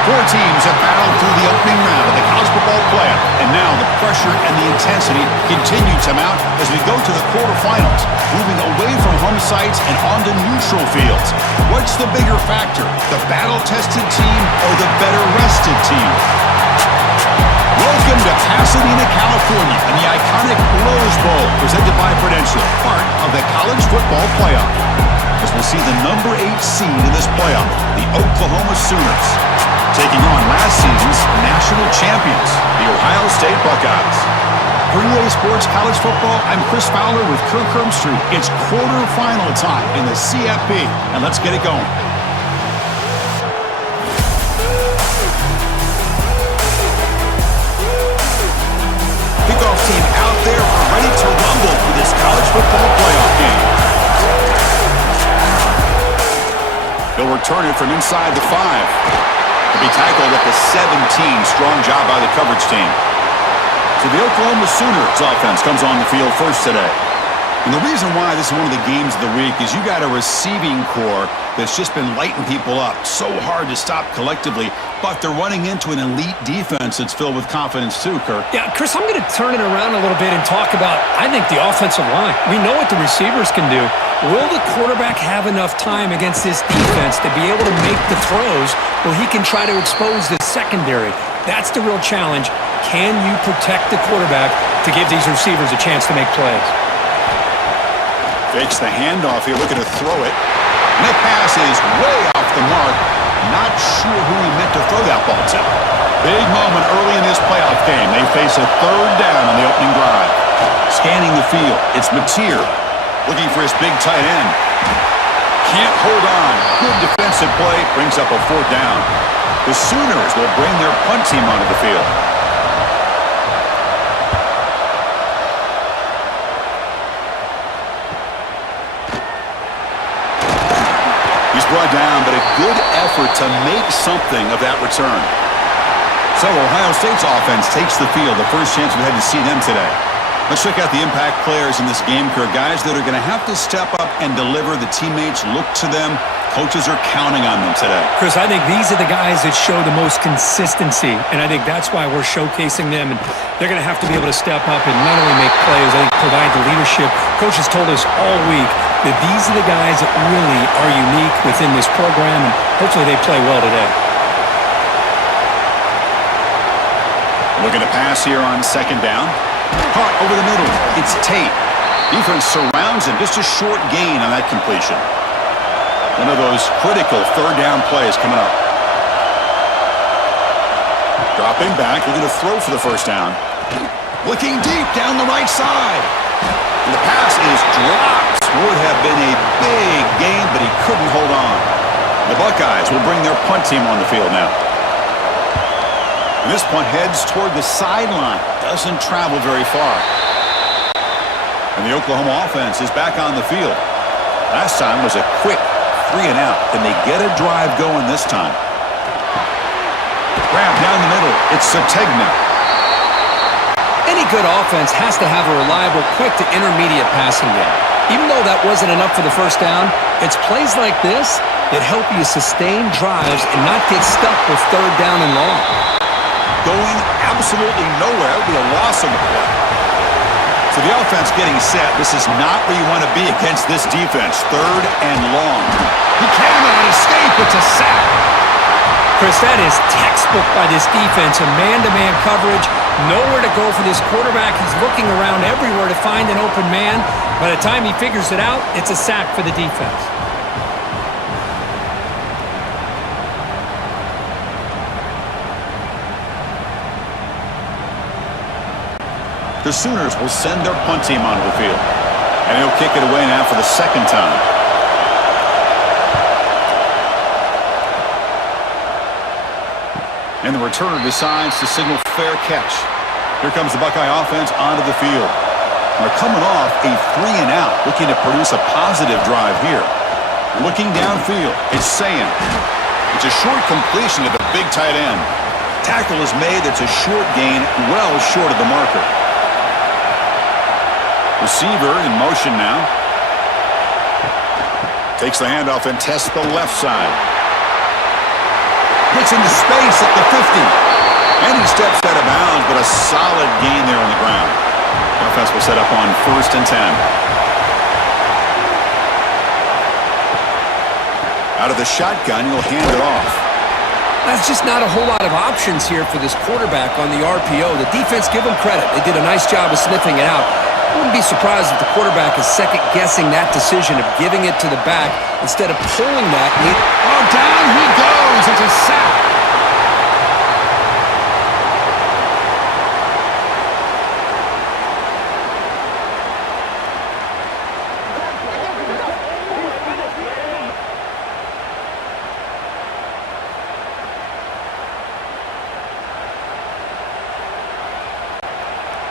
Four teams have battled through the opening round of the college football playoff, and now the pressure and the intensity continue to mount as we go to the quarterfinals, moving away from home sites and onto neutral fields. What's the bigger factor, the battle-tested team or the better-rested team? Welcome to Pasadena, California, and the iconic Rose Bowl, presented by Prudential, part of the college football playoff. As we'll see the number 8 seed in this playoff, the Oklahoma Sooners, taking on last season's national champions, the Ohio State Buckeyes. For EA Sports College Football, I'm Chris Fowler with Kirk Herbstreit. It's quarterfinal time in the CFP, and let's get it going. Kickoff team out there ready to rumble for this college football playoff game. They'll return it from inside the 5. To be tackled at the 17. Strong job by the coverage team. So the Oklahoma Sooners offense comes on the field first today. And the reason why this is one of the games of the week is you got a receiving core that's just been lighting people up. So hard to stop collectively, but they're running into an elite defense that's filled with confidence too, Kirk. Yeah, Chris, I'm going to turn it around a little bit and talk about, I think, the offensive line. We know what the receivers can do. Will the quarterback have enough time against this defense to be able to make the throws where he can try to expose the secondary? That's the real challenge. Can you protect the quarterback to give these receivers a chance to make plays? Fakes the handoff here, looking to throw it. And that pass is way off the mark. Not sure who he meant to throw that ball to. Big moment early in this playoff game. They face a third down on the opening drive. Scanning the field, it's Mateer. Looking for his big tight end. Can't hold on. Good defensive play. Brings up a fourth down. The Sooners will bring their punt team onto the field. He's brought down, but a good effort to make something of that return. So Ohio State's offense takes the field. The first chance we had to see them today. Let's check out the impact players in this game, Kirk. Guys that are going to have to step up and deliver. The teammates look to them. Coaches are counting on them today. Chris, I think these are the guys that show the most consistency, and I think that's why we're showcasing them. And they're going to have to be able to step up and not only make plays, I think provide the leadership. Coaches told us all week that these are the guys that really are unique within this program, and hopefully they play well today. Looking to pass here on second down. Caught over the middle. It's Tate. Defense surrounds him. Just a short gain on that completion. One of those critical third down plays coming up. Dropping back. Looking to throw for the first down. Looking deep down the right side. And the pass is dropped. Would have been a big gain, but he couldn't hold on. The Buckeyes will bring their punt team on the field now. And this punt heads toward the sideline. Doesn't travel very far. And the Oklahoma offense is back on the field. Last time was a quick 3-and-out. Can they get a drive going this time? Grab down the middle. It's Sategna. Any good offense has to have a reliable, quick to intermediate passing game. Even though that wasn't enough for the first down, it's plays like this that help you sustain drives and not get stuck with third down and long. Going absolutely nowhere. It'll be a loss on the play. So the offense getting set. This is not where you want to be against this defense. Third and long. He cannot escape. It's a sack. Chris, that is textbook by this defense. A man-to-man coverage. Nowhere to go for this quarterback. He's looking around everywhere to find an open man. By the time he figures it out, it's a sack for the defense. The Sooners will send their punt team onto the field. And he'll kick it away now for the second time. And the returner decides to signal fair catch. Here comes the Buckeye offense onto the field. They're coming off a 3-and-out, looking to produce a positive drive here. Looking downfield, it's Sayin. It's a short completion to the big tight end. Tackle is made. That's a short gain, well short of the marker. Receiver in motion now. Takes the handoff and tests the left side. Gets into space at the 50. And he steps out of bounds, but a solid gain there on the ground. The offense will set up on 1st and 10. Out of the shotgun, he'll hand it off. That's just not a whole lot of options here for this quarterback on the RPO. The defense, give them credit. They did a nice job of sniffing it out. I wouldn't be surprised if the quarterback is second-guessing that decision of giving it to the back instead of pulling that. Oh, down he goes. It's a sack.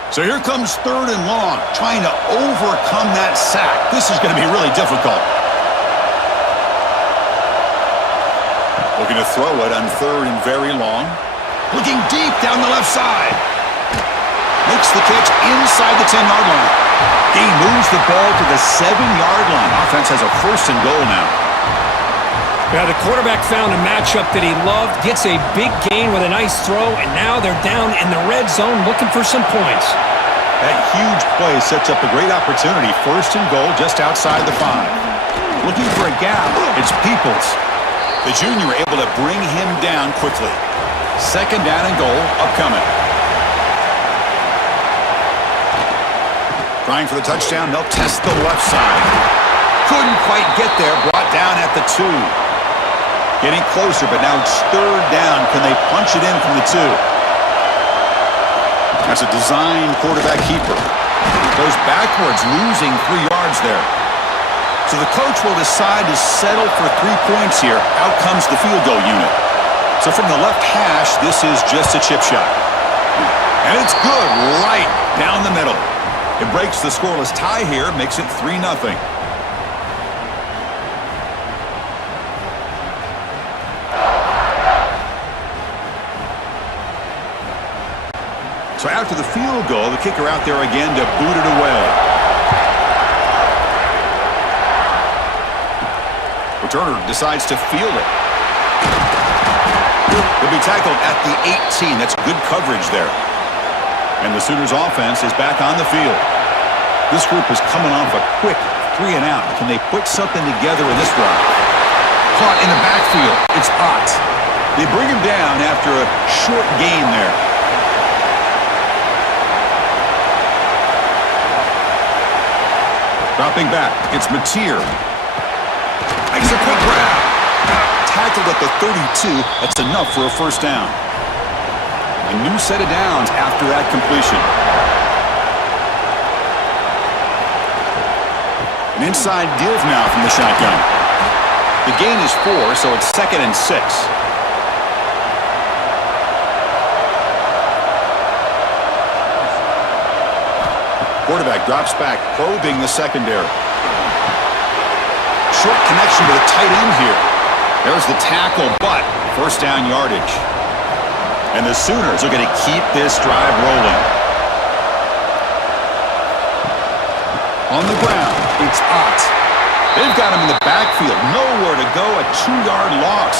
So here comes 3rd and long, trying to overcome that sack. This is going to be really difficult. Looking to throw it on 3rd and very long. Looking deep down the left side. Makes the catch inside the 10-yard line. He moves the ball to the 7-yard line. Offense has a 1st and goal now. Yeah, the quarterback found a matchup that he loved, gets a big gain with a nice throw, and now they're down in the red zone looking for some points. That huge play sets up a great opportunity. 1st and goal just outside the 5. Looking for a gap. It's Peoples. The junior able to bring him down quickly. 2nd down and goal upcoming. Trying for the touchdown. They'll test the left side. Couldn't quite get there. Brought down at the 2. Getting closer, but now it's 3rd down. Can they punch it in from the 2? That's a design quarterback keeper. Goes backwards, losing 3 yards there. So the coach will decide to settle for 3 points here. Out comes the field goal unit. So from the left hash, this is just a chip shot. And it's good, right down the middle. It breaks the scoreless tie here, makes it 3-0. So after the field goal, the kicker out there again to boot it away. Returner decides to field it. He'll be tackled at the 18. That's good coverage there. And the Sooners offense is back on the field. This group is coming off a quick 3 and out. Can they put something together in this drive? Caught in the backfield. It's Ott. They bring him down after a short gain there. Dropping back, it's Mateer. Makes a quick grab. Tackled at the 32. That's enough for a 1st down. A new set of downs after that completion. An inside give now from the shotgun. The gain is 4, so it's 2nd and 6. Quarterback drops back, probing the secondary. Short connection to the tight end here. There's the tackle, but 1st down yardage. And the Sooners are going to keep this drive rolling. On the ground, it's Ott. They've got him in the backfield. Nowhere to go, a 2-yard loss.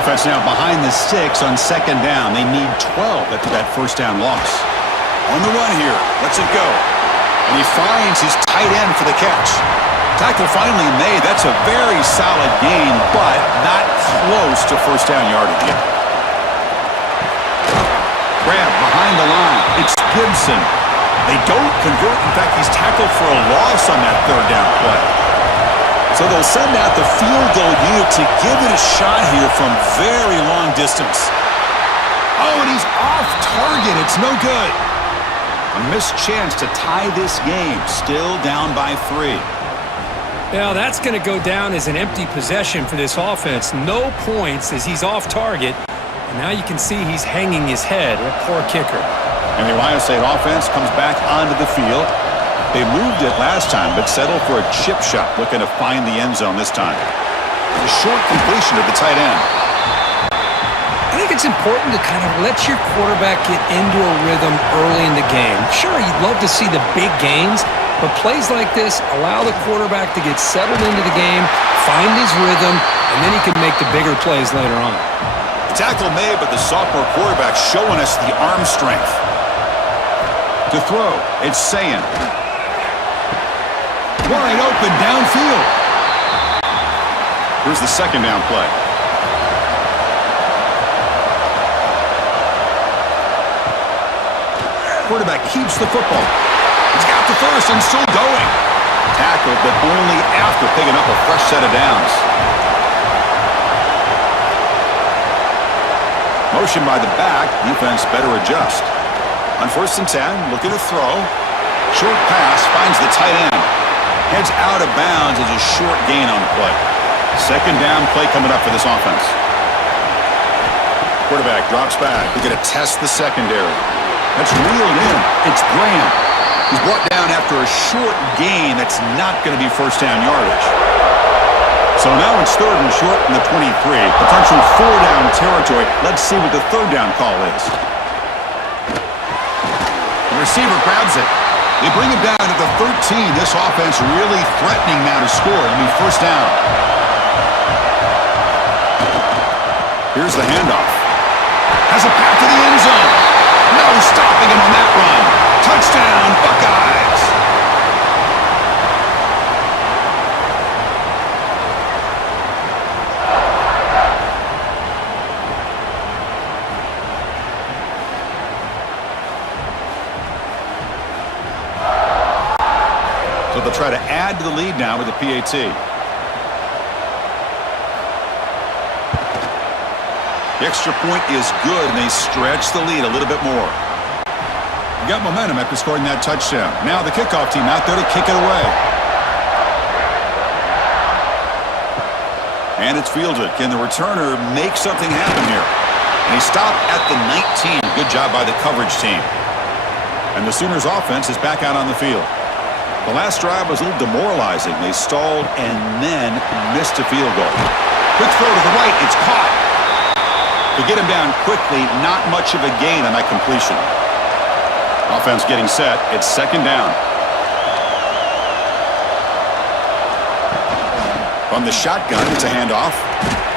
Offense now behind the 6 on 2nd down. They need 12 after that 1st down loss. On the run here, lets it go. And he finds his tight end for the catch. Tackle finally made. That's a very solid gain, but not close to 1st down yardage yet. Grab behind the line. It's Gibson. They don't convert. In fact, he's tackled for a loss on that 3rd down play. So they'll send out the field goal unit to give it a shot here from very long distance. Oh, and he's off target. It's no good. A missed chance to tie this game. Still down by 3. Now that's going to go down as an empty possession for this offense. No points as he's off target. And now you can see he's hanging his head. A poor kicker. And the Ohio State offense comes back onto the field. They moved it last time, but settled for a chip shot, looking to find the end zone this time. A short completion to the tight end. I think it's important to kind of let your quarterback get into a rhythm early in the game. Sure, you'd love to see the big gains, but plays like this allow the quarterback to get settled into the game, find his rhythm, and and then he can make the bigger plays later on. Tackle made, but the sophomore quarterback showing us the arm strength. To throw, it's Sayin. Wide open downfield. Here's the second down play. Quarterback keeps the football. He's got the first and still going. Tackled, but only after picking up a fresh set of downs. Motion by the back. Defense better adjust. On 1st and 10, looking to throw. Short pass finds the tight end. Heads out of bounds as a short gain on the play. Second down play coming up for this offense. Quarterback drops back. They're going to test the secondary. That's reeled in. It's Graham. He's brought down after a short gain that's not going to be first down yardage. So now it's 3rd and short from the 23. Potential 4-down territory. Let's see what the 3rd down call is. The receiver grabs it. They bring him down to the 13. This offense really threatening now to score. It'll be first down. Here's the handoff. Has a path to the end zone. No stopping him on that run. Touchdown, Buckeyes. So they'll try to add to the lead now with the PAT. The extra point is good, and they stretch the lead a little bit more. Got momentum after scoring that touchdown. Now the kickoff team out there to kick it away. And it's fielded. Can the returner make something happen here? And he stopped at the 19. Good job by the coverage team. And the Sooners offense is back out on the field. The last drive was a little demoralizing. They stalled and then missed a field goal. Quick throw to the right. It's caught. To get him down quickly, not much of a gain on that completion. Offense getting set. It's 2nd down. From the shotgun, it's a handoff.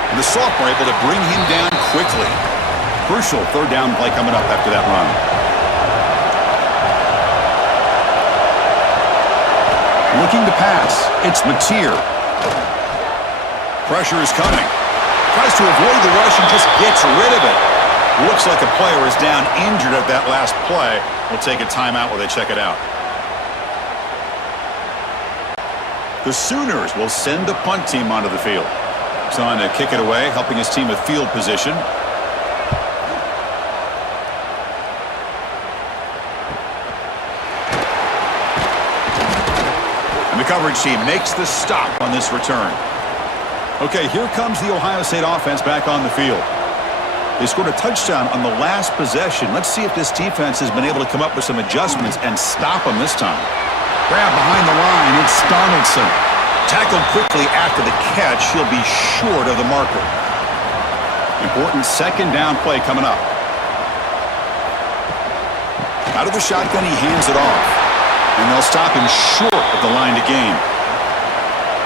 And the sophomore able to bring him down quickly. Crucial 3rd down play coming up after that run. Looking to pass. It's Mateer. Pressure is coming. Tries to avoid the rush and just gets rid of it. Looks like a player is down injured at that last play. We'll take a timeout while they check it out. The Sooners will send the punt team onto the field. He's on to kick it away, helping his team with field position. And the coverage team makes the stop on this return. Okay, here comes the Ohio State offense back on the field. They scored a touchdown on the last possession. Let's see if this defense has been able to come up with some adjustments and stop them this time. Grab behind the line. It's Donaldson. Tackled quickly after the catch. He'll be short of the marker. Important 2nd down play coming up. Out of the shotgun, he hands it off. And they'll stop him short of the line to gain.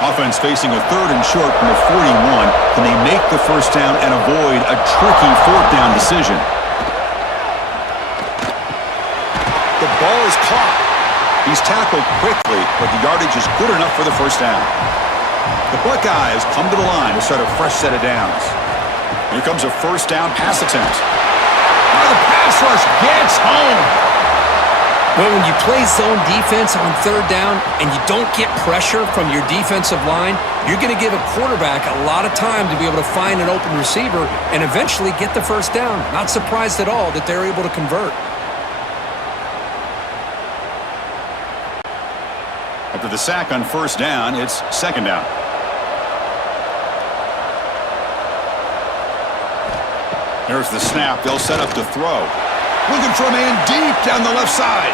Offense facing a 3rd and short from the 41. Can they make the first down and avoid a tricky 4th down decision? The ball is caught. He's tackled quickly, but the yardage is good enough for the first down. The Buckeyes come to the line to start a fresh set of downs. Here comes a first down pass attempt. Oh, the pass rush gets home. Well, when you play zone defense on 3rd down and you don't get pressure from your defensive line, you're going to give a quarterback a lot of time to be able to find an open receiver and eventually get the first down. Not surprised at all that they're able to convert. After the sack on 1st down, it's 2nd down. There's the snap. They'll set up to throw. Looking for a man deep down the left side.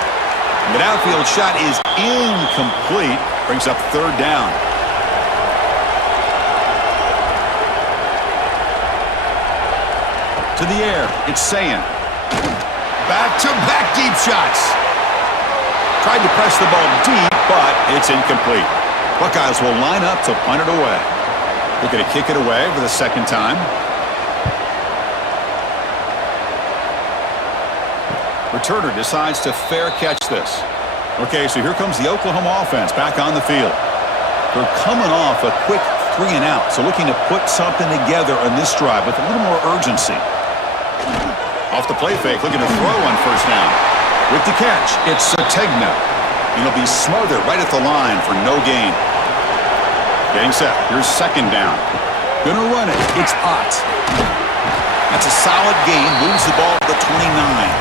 The outfield shot is incomplete. Brings up 3rd down. To the air. It's Sayin. Back-to-back deep shots. Tried to press the ball deep, but it's incomplete. Buckeyes will line up to punt it away. Looking to kick it away for the second time. Returner decides to fair catch this. Okay, so here comes the Oklahoma offense back on the field. They're coming off a quick 3 and out, so looking to put something together on this drive with a little more urgency. Off the play fake, looking to throw on first down. With the catch, it's Sategna. And he'll be smothered right at the line for no gain. Getting set. Here's second down. Gonna run it. It's Ott. That's a solid gain. Moves the ball to the 29.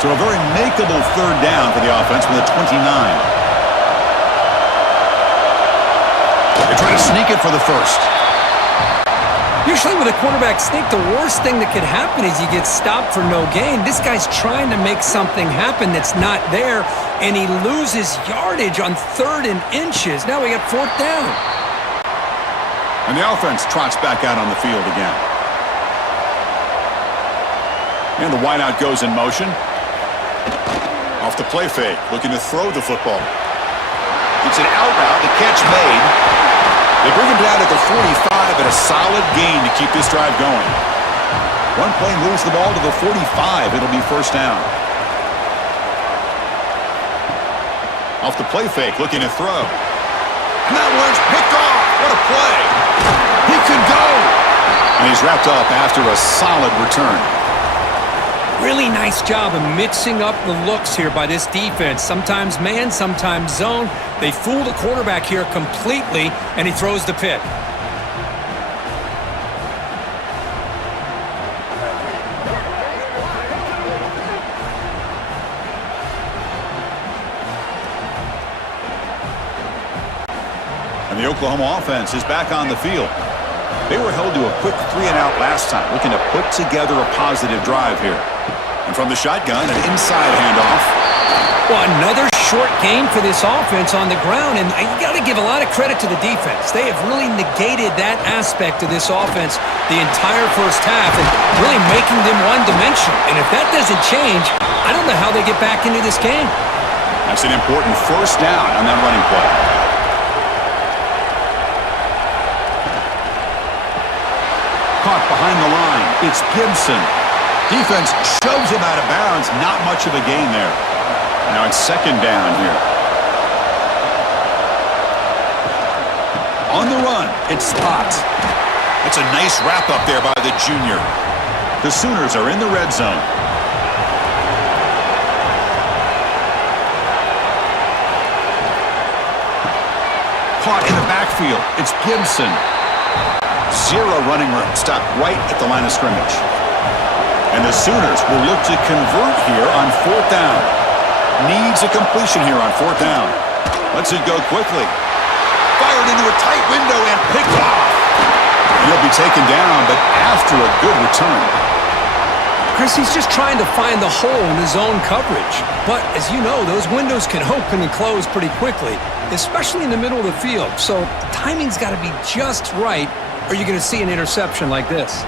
So a very makeable third down for the offense with a 29. They try to sneak it for the first. Usually with a quarterback sneak, the worst thing that could happen is you get stopped for no gain. This guy's trying to make something happen that's not there, and he loses yardage on 3rd and inches. Now we got 4th down. And the offense trots back out on the field again. And the wideout goes in motion. Off the play fake, looking to throw the football. It's an out route, the catch made. They bring him down at the 45, and a solid gain to keep this drive going. One play moves the ball to the 45. It'll be first down. Off the play fake, looking to throw. And that one's picked off. What a play. He could go. And he's wrapped up after a solid return. Really nice job of mixing up the looks here by this defense. Sometimes man, sometimes zone. They fool the quarterback here completely, and he throws the pick. And the Oklahoma offense is back on the field. They were held to a quick 3 and out last time, looking to put together a positive drive here. And from the shotgun, an inside handoff. Well, another short game for this offense on the ground, and you got to give a lot of credit to the defense. They have really negated that aspect of this offense the entire first half and really making them one-dimensional. And if that doesn't change, I don't know how they get back into this game. That's an important first down on that running play. Caught behind the line. It's Gibson. Defense shoves him out of bounds. Not much of a gain there. Now it's second down here. On the run, it's Spot. It's a nice wrap up there by the junior. The Sooners are in the red zone. Caught in the backfield. It's Gibson. 0 running room. Stopped right at the line of scrimmage. And the Sooners will look to convert here on 4th down. Needs a completion here on 4th down. Lets it go quickly. Fired into a tight window and picked off. And he'll be taken down, but after a good return. Chris, he's just trying to find the hole in his own coverage. But as you know, those windows can open and close pretty quickly, especially in the middle of the field. So the timing's got to be just right, or you're going to see an interception like this.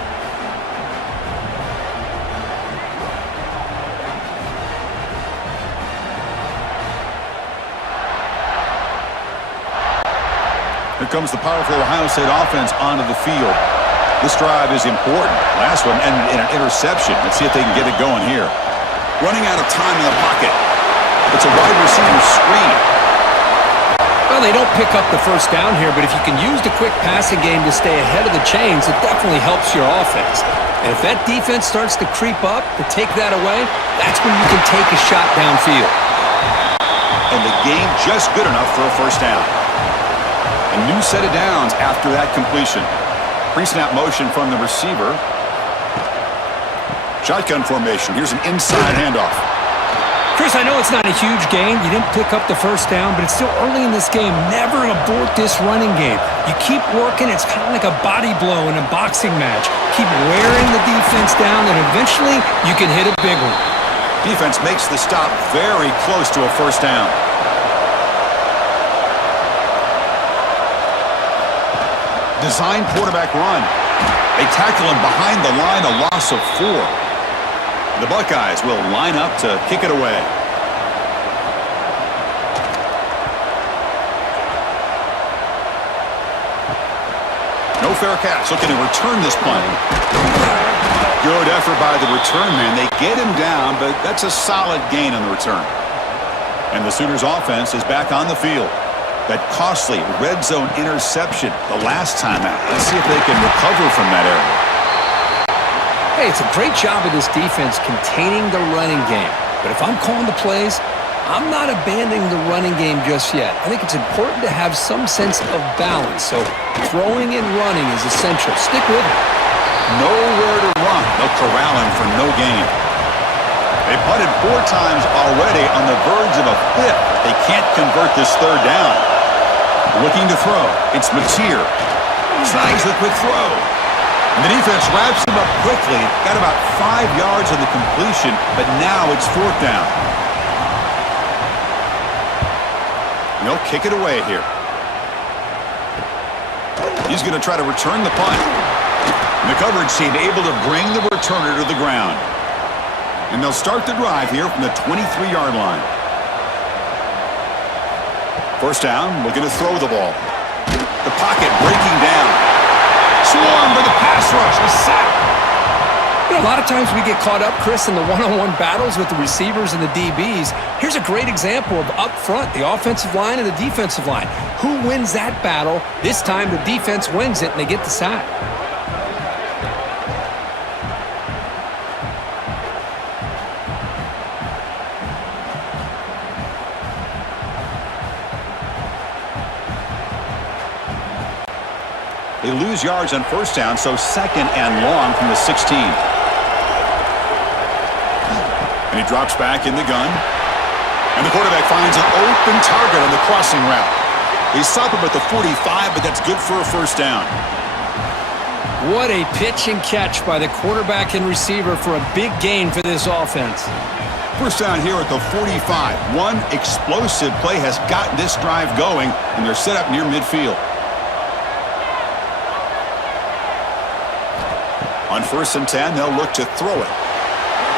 Here comes the powerful Ohio State offense onto the field. This drive is important. Last one ended in an interception. Let's see if they can get it going here. Running out of time in the pocket. It's a wide receiver screen. Well, they don't pick up the first down here, but if you can use the quick passing game to stay ahead of the chains, it definitely helps your offense. And if that defense starts to creep up, to take that away, that's when you can take a shot downfield. And the game just good enough for a first down. A new set of downs after that completion. Pre-snap motion from the receiver. Shotgun formation. Here's an inside handoff. Chris, I know it's not a huge game. You didn't pick up the first down, but it's still early in this game. Never abort this running game. You keep working. It's kind of like a body blow in a boxing match. Keep wearing the defense down, and eventually you can hit a big one. Defense makes the stop very close to a first down. Design quarterback run. They tackle him behind the line, a loss of 4. The Buckeyes will line up to kick it away. No fair catch. Looking to return this punt. Good effort by the return man. They get him down, but that's a solid gain on the return. And the Sooners offense is back on the field. That costly red zone interception the last time out. Let's see if they can recover from that error. Hey, it's a great job of this defense containing the running game. But if I'm calling the plays, I'm not abandoning the running game just yet. I think it's important to have some sense of balance. So throwing and running is essential. Stick with it. Nowhere to run. They'll corral him for no gain. They punted 4 times already on the verge of a 5th. They can't convert this third down. Looking to throw. It's Mateer. Snags the quick throw. And the defense wraps him up quickly. Got about 5 yards on the completion, but now it's 4th down. They'll kick it away here. He's going to try to return the punt. And the coverage team able to bring the returner to the ground. And they'll start the drive here from the 23-yard line. First down, looking to throw the ball. The pocket breaking down. Swarm for the pass rush. A sack. You know, a lot of times we get caught up, Chris, in the one-on-one battles with the receivers and the DBs. Here's a great example of up front, the offensive line and the defensive line. Who wins that battle? This time the defense wins it, and they get the sack. They lose yards on first down, so 2nd and long from the 16. And he drops back in the gun. And the quarterback finds an open target on the crossing route. They stop him at the 45, but that's good for a first down. What a pitch and catch by the quarterback and receiver for a big gain for this offense. First down here at the 45. One explosive play has gotten this drive going, and they're set up near midfield. On 1st and 10, they'll look to throw it.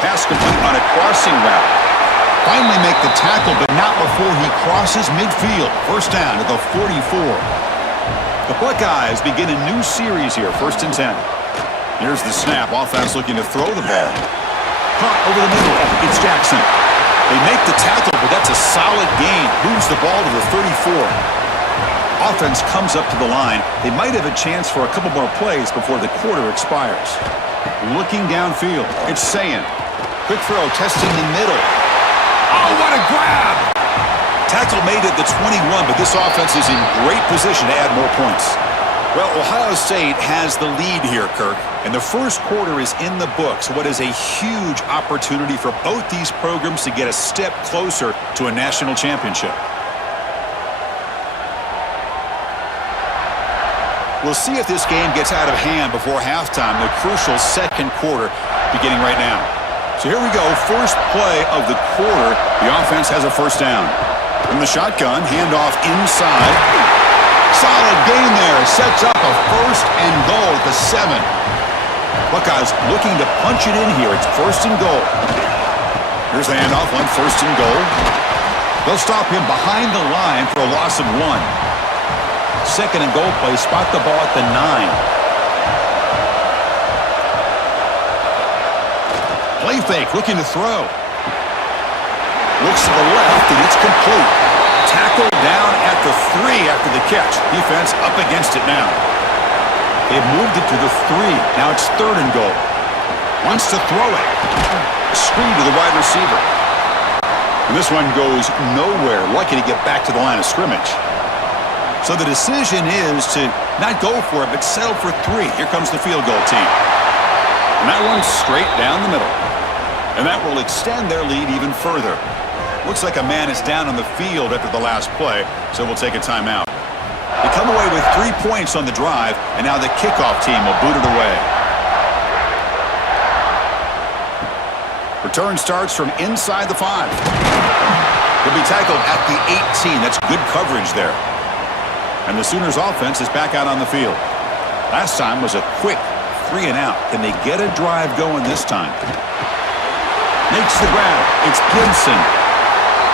Pass complete on a crossing route. Finally make the tackle, but not before he crosses midfield. First down at the 44. The Buckeyes begin a new series here, 1st and 10. Here's the snap. Offense looking to throw the ball. Caught over the middle. It's Jackson. They make the tackle, but that's a solid gain. Moves the ball to the 34. Offense comes up to the line. They might have a chance for a couple more plays before the quarter expires. Looking downfield. It's Sayin. Quick throw, testing the middle. Oh, what a grab! Tackle made at the 21, but this offense is in great position to add more points. Well, Ohio State has the lead here, Kirk, and the first quarter is in the books. What is a huge opportunity for both these programs to get a step closer to a national championship. We'll see if this game gets out of hand before halftime, the crucial 2nd quarter beginning right now. So here we go, first play of the quarter. The offense has a first down. From the shotgun, handoff inside. Solid gain there. Sets up a 1st and goal at the 7. Buckeyes looking to punch it in here. It's 1st and goal. Here's the handoff on 1st and goal. They'll stop him behind the line for a loss of 1. 2nd and goal play, spot the ball at the 9. Play fake, looking to throw. Looks to the left, and it's complete. Tackle down at the 3 after the catch. Defense up against it now. They've moved it to the 3. Now it's 3rd and goal. Wants to throw it. Screen to the wide receiver. And this one goes nowhere. Lucky to get back to the line of scrimmage. So the decision is to not go for it, but settle for 3. Here comes the field goal team. And that one's straight down the middle. And that will extend their lead even further. Looks like a man is down on the field after the last play, so we'll take a timeout. They come away with 3 points on the drive, and now the kickoff team will boot it away. Return starts from inside the 5. He'll be tackled at the 18. That's good coverage there. And the Sooners offense is back out on the field. Last time was a quick 3 and out. Can they get a drive going this time? Makes the grab. It's Gibson.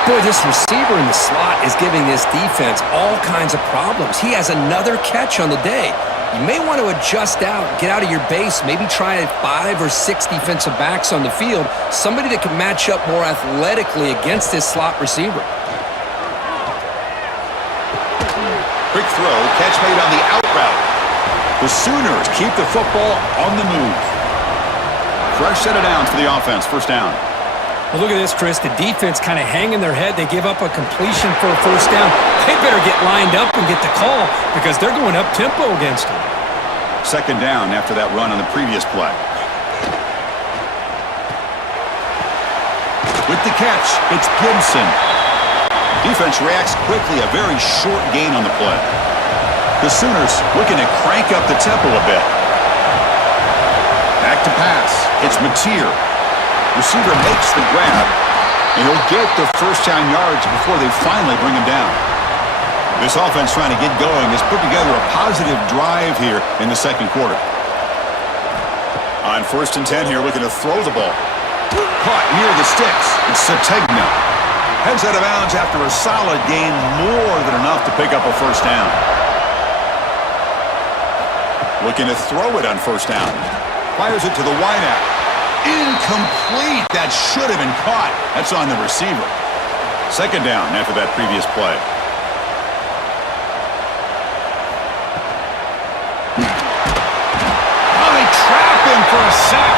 Boy, this receiver in the slot is giving this defense all kinds of problems. He has another catch on the day. you may want to adjust out, get out of your base, maybe try 5 or 6 defensive backs on the field, somebody that can match up more athletically against this slot receiver. Quick throw, catch made on the out route. The Sooners keep the football on the move. Fresh set of downs for the offense, first down. Well, look at this, Chris. The defense kind of hanging their head. They give up a completion for a first down. They better get lined up and get the call because they're going up-tempo against them. Second down after that run on the previous play. With the catch, it's Gibson. Defense reacts quickly, a very short gain on the play. The Sooners looking to crank up the tempo a bit. Back to pass. It's Mateer. Receiver makes the grab, and he'll get the first down yards before they finally bring him down. This offense trying to get going has put together a positive drive here in the second quarter. On 1st and 10 here, looking to throw the ball. Caught near the sticks. It's Setback. Heads out of bounds after a solid gain, more than enough to pick up a first down. Looking to throw it on first down. Fires it to the wideout. Incomplete. That should have been caught. That's on the receiver. Second down after that previous play. Oh, they trap him for a sack.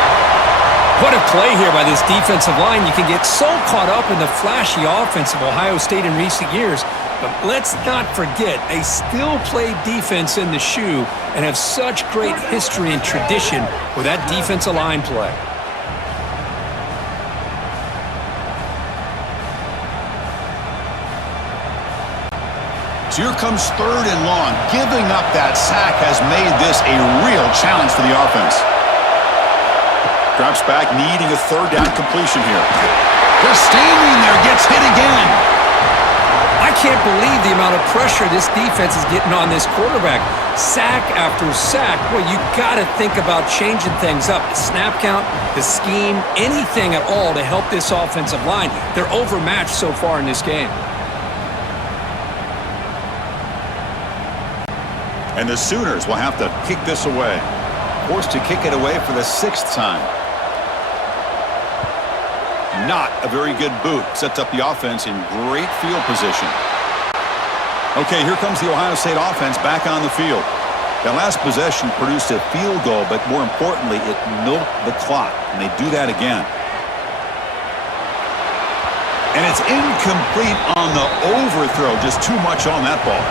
What a play here by this defensive line. You can get so caught up in the flashy offense of Ohio State in recent years, but let's not forget, they still play defense in the shoe and have such great history and tradition with that defensive line play. So here comes 3rd and long. Giving up that sack has made this a real challenge for the offense. Drops back, needing a 3rd down completion here. Just standing there, gets hit again. I can't believe the amount of pressure this defense is getting on this quarterback. Sack after sack. Well, you got to think about changing things up. The snap count, the scheme, anything at all to help this offensive line. They're overmatched so far in this game. And the Sooners will have to kick this away. Forced to kick it away for the 6th time. Not a very good boot. Sets up the offense in great field position. Okay, here comes the Ohio State offense back on the field. That last possession produced a field goal, but more importantly, it milked the clock, and they do that again. And it's incomplete on the overthrow. Just too much on that ball.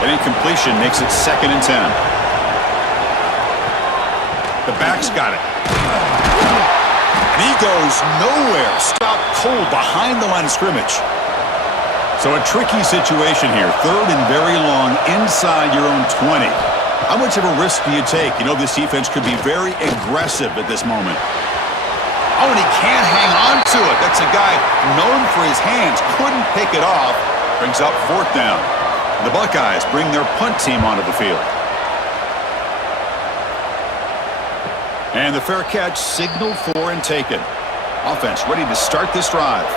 An incompletion makes it 2nd and 10. The back's got it. And he goes nowhere. Stopped cold behind the line of scrimmage. So a tricky situation here. 3rd and very long inside your own 20. How much of a risk do you take? You know this defense could be very aggressive at this moment. Oh, and he can't hang on to it. That's a guy known for his hands. Couldn't pick it off. Brings up 4th down. The Buckeyes bring their punt team onto the field. And the fair catch signaled for and taken. Offense ready to start this drive.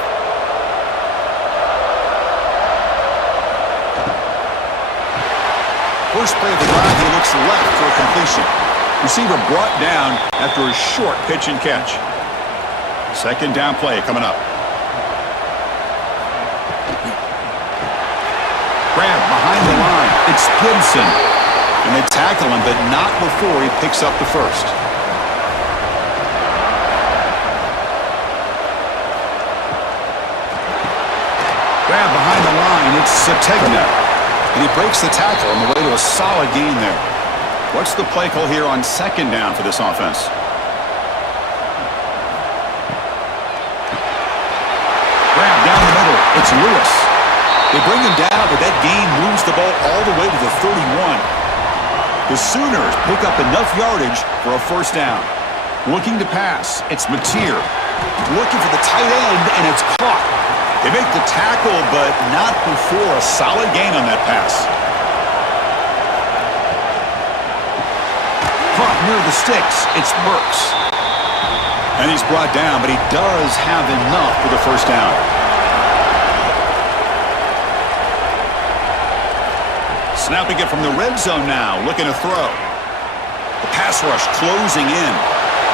First play of the drive, he looks left for a completion. Receiver brought down after a short pitch and catch. Second down play coming up. Grab behind the line. It's Gibson. And they tackle him, but not before he picks up the first. Grab behind the line. It's Setback. And he breaks the tackle on the way to a solid gain there. What's the play call here on 2nd down for this offense? Grab down the middle. It's Lewis. They bring him down, but that gain moves the ball all the way to the 31. The Sooners pick up enough yardage for a first down. Looking to pass. It's Mateer. Looking for the tight end, and it's caught. They make the tackle, but not before a solid gain on that pass. Caught near the sticks. It's Burks. And he's brought down, but he does have enough for the first down. Snapping it from the red zone now, looking to throw. The pass rush closing in.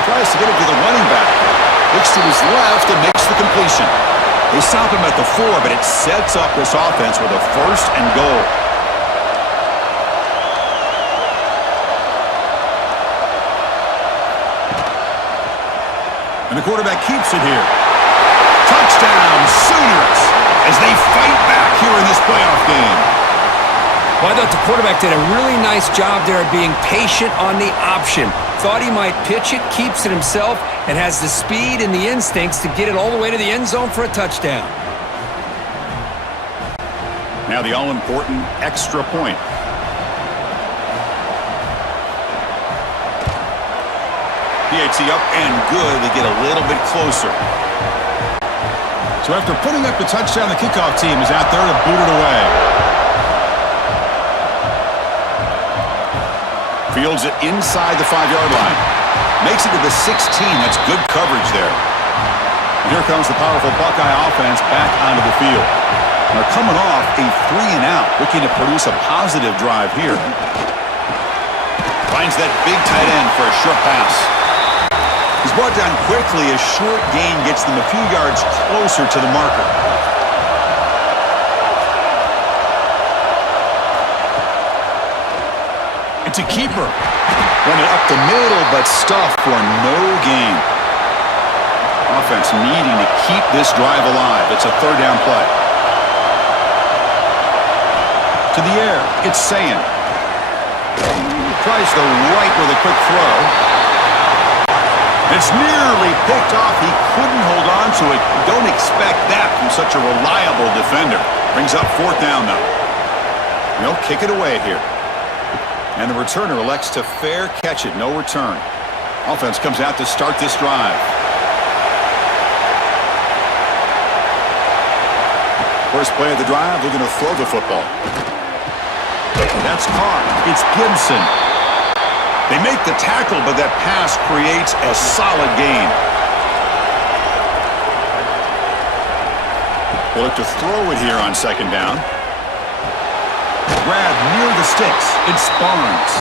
Tries to get it to the running back. Looks to his left and makes the completion. They stop him at the 4, but it sets up this offense with a 1st and goal. And the quarterback keeps it here. Touchdown, Sooners, as they fight back here in this playoff game. Well, I thought the quarterback did a really nice job there of being patient on the option. Thought he might pitch it, keeps it himself, and has the speed and the instincts to get it all the way to the end zone for a touchdown. Now the all-important extra point. PAT up and good. They get a little bit closer. So after putting up the touchdown, the kickoff team is out there to boot it away. Fields it inside the 5-yard line. Makes it to the 16. That's good coverage there. And here comes the powerful Buckeye offense back onto the field. And they're coming off a 3-and-out, looking to produce a positive drive here. Finds that big tight end for a short pass. He's brought down quickly. A short gain gets them a few yards closer to the marker. It's a keeper. Run it up the middle, but stuffed for no gain. Offense needing to keep this drive alive. It's a 3rd down play. To the air, it's Sayin. Tries the right with a quick throw. It's nearly picked off. He couldn't hold on to it. Don't expect that from such a reliable defender. Brings up 4th down, though. They'll kick it away here. And the returner elects to fair catch it. No return. Offense comes out to start this drive. First play of the drive, they're going to throw the football. That's caught. It's Gibson. They make the tackle, but that pass creates a solid gain. They look to throw it here on 2nd down. Grab near the sticks. It's Barnes.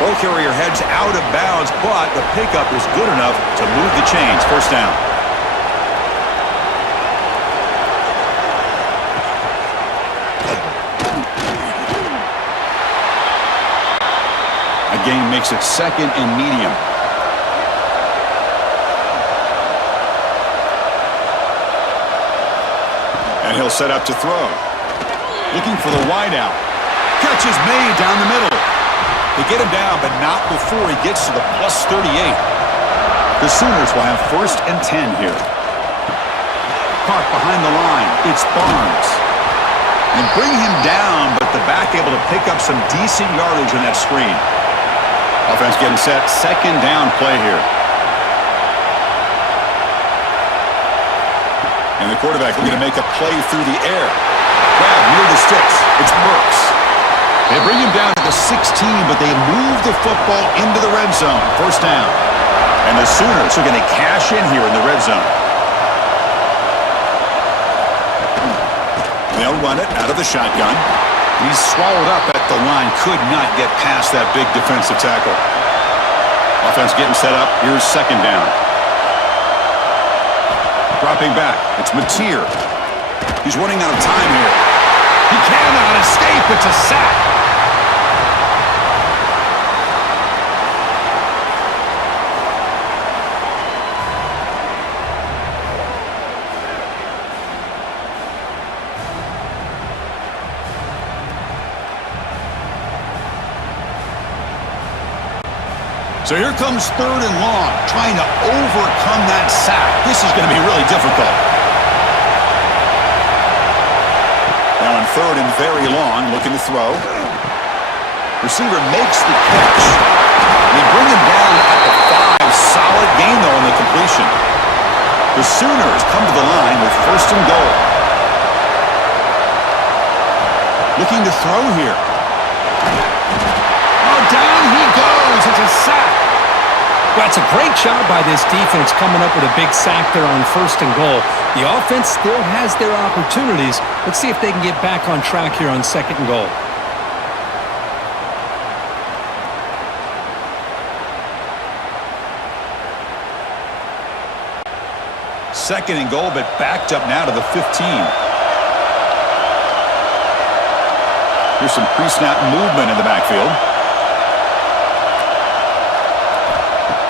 Ball carrier heads out of bounds, but the pickup is good enough to move the chains. 1st down. Gain makes it 2nd and medium. And he'll set up to throw. Looking for the wideout. Catch is made down the middle. They get him down, but not before he gets to the +38. The Sooners will have 1st and 10 here. Caught behind the line. It's Barnes. And bring him down, but the back able to pick up some decent yardage in that screen. Offense getting set. 2nd down play here. And the quarterback looking to make a play through the air. Grab near the sticks. It's Burks. They bring him down at the 16, but they move the football into the red zone. 1st down. And the Sooners are going to cash in here in the red zone. They'll run it out of the shotgun. He's swallowed up at the line. Could not get past that big defensive tackle. Offense getting set up. Here's 2nd down. Dropping back. It's Mateer. He's running out of time here. He cannot escape. It's a sack. So here comes 3rd and long, trying to overcome that sack. This is going to be really difficult. Now in 3rd and very long, looking to throw. Receiver makes the catch. They bring him down at the 5. Solid gain, though, on the completion. The Sooners come to the line with 1st and goal. Looking to throw here. Oh, down he goes. It's a sack. Well, it's a great job by this defense coming up with a big sack there on 1st and goal. The offense still has their opportunities. Let's see if they can get back on track here on 2nd and goal. Second and goal, but backed up now to the 15. Here's some pre-snap movement in the backfield.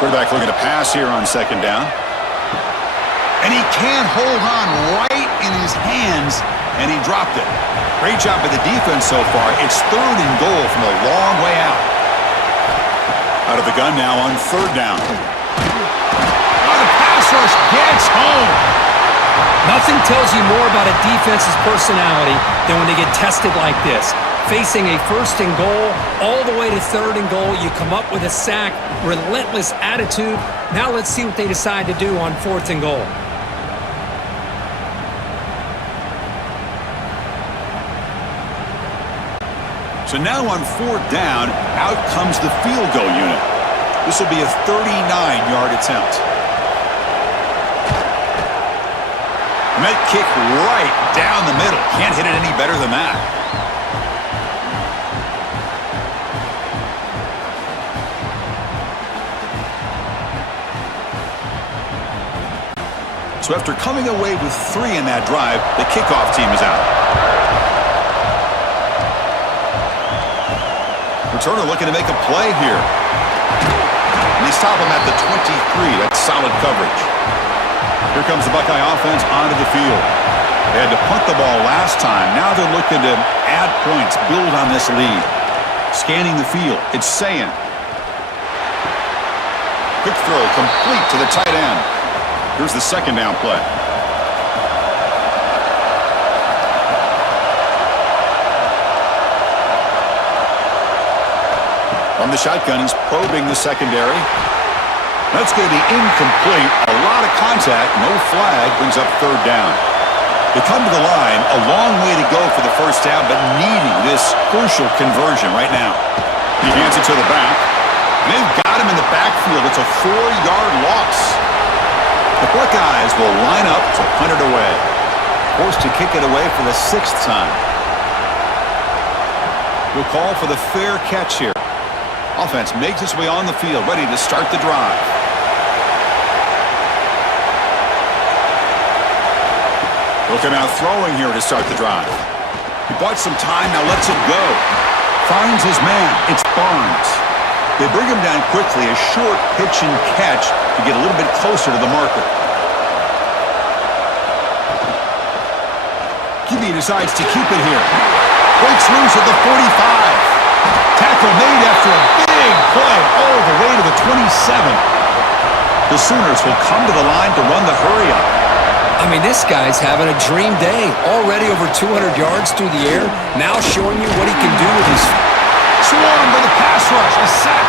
Quarterback looking to pass here on second down. And he can't hold on right in his hands, and he dropped it. Great job by the defense so far. It's third and goal from a long way out. Out of the gun now on third down. Oh, the pass rush gets home. Nothing tells you more about a defense's personality than when they get tested like this. Facing a first and goal, all the way to third and goal, you come up with a sack, relentless attitude. Now let's see what they decide to do on fourth and goal. So now on fourth down, out comes the field goal unit. This will be a 39-yard attempt. And that kick right down the middle. Can't hit it any better than that. So after coming away with 3 in that drive, the kickoff team is out. Returner looking to make a play here. And they stop him at the 23. That's solid coverage. Here comes the Buckeye offense onto the field. They had to punt the ball last time. Now they're looking to add points, build on this lead. Scanning the field. It's saying. Quick throw complete to the tight end. Here's the second down play. From the shotgun, he's probing the secondary. That's going to be incomplete. A lot of contact, no flag, brings up third down. They come to the line, a long way to go for the first down, but needing this crucial conversion right now. He hands it to the back. And they've got him in the backfield. It's a 4-yard loss. The Buckeyes will line up to punt it away. Forced to kick it away for the 6th time. We'll call for the fair catch here. Offense makes its way on the field, ready to start the drive. Looking out throwing here to start the drive. He bought some time, now lets it go. Finds his man. It's Barnes. They bring him down quickly, a short pitch and catch to get a little bit closer to the marker. QB decides to keep it here. Breaks loose at the 45. Tackle made after a big play all the way to the 27. The Sooners will come to the line to run the hurry-up. I mean, this guy's having a dream day. Already over 200 yards through the air. Now showing you what he can do with his... Swarmed by the pass rush. A sack.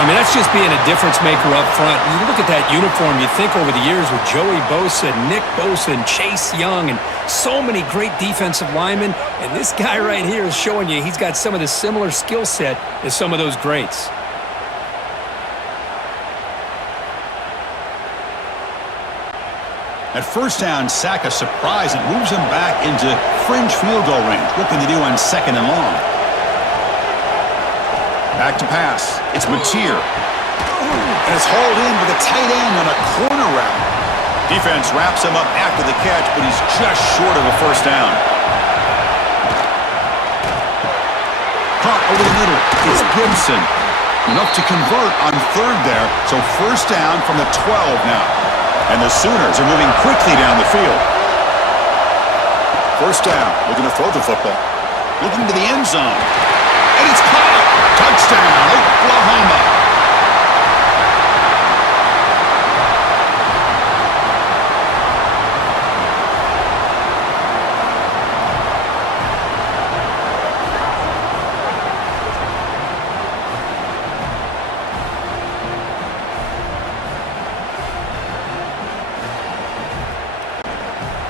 I mean, that's just being a difference maker up front. You look at that uniform, you think over the years with Joey Bosa, Nick Bosa, and Chase Young, and so many great defensive linemen. And this guy right here is showing you he's got some of the similar skill set as some of those greats. At first down, sack a surprise. It moves him back into fringe field goal range. What can they do on second and long? Back to pass. It's Mateer. And it's hauled in with a tight end on a corner route. Defense wraps him up after the catch, but he's just short of a first down. Caught over the middle. It's Gibson. Enough to convert on third there. So first down from the 12 now. And the Sooners are moving quickly down the field. First down. Looking to throw the football. Looking to the end zone. And it's caught. Touchdown, Oklahoma.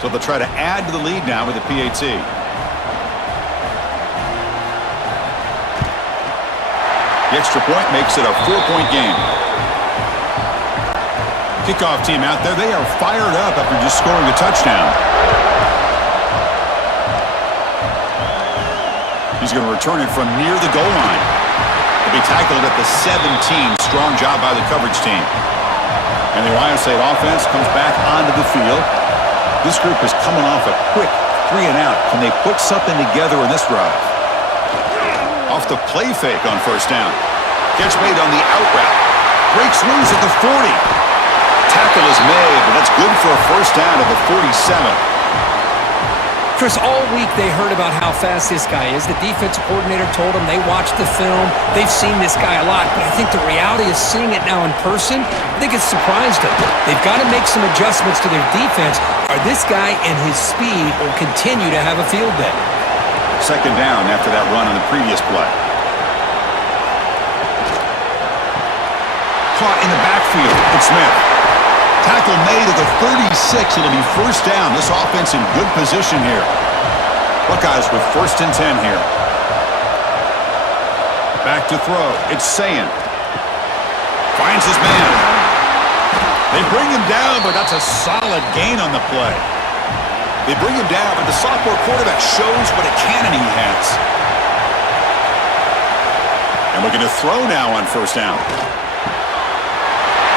So they'll try to add to the lead now with the PAT. The extra point makes it a 4-point game. Kickoff team out there. They are fired up after just scoring a touchdown. He's going to return it from near the goal line. He'll be tackled at the 17. Strong job by the coverage team. And the Ohio State offense comes back onto the field. This group is coming off a quick 3-and-out. Can they put something together in this drive? Off the play fake on first down. Catch made on the out route. Breaks loose at the 40. Tackle is made, but that's good for a first down at the 47. Chris, all week they heard about how fast this guy is. The defensive coordinator told them they watched the film. They've seen this guy a lot, but I think the reality is seeing it now in person, I think it's surprised them. They've got to make some adjustments to their defense, or this guy and his speed will continue to have a field day. Second down after that run on the previous play. Caught in the backfield. It's Smith. Tackle made at the 36. It'll be first down. This offense in good position here. Buckeyes with 1st and 10 here. Back to throw. It's Sayin. Finds his man. They bring him down, but that's a solid gain on the play. They bring him down, but the sophomore quarterback shows what a cannon he has. And looking to throw now on first down.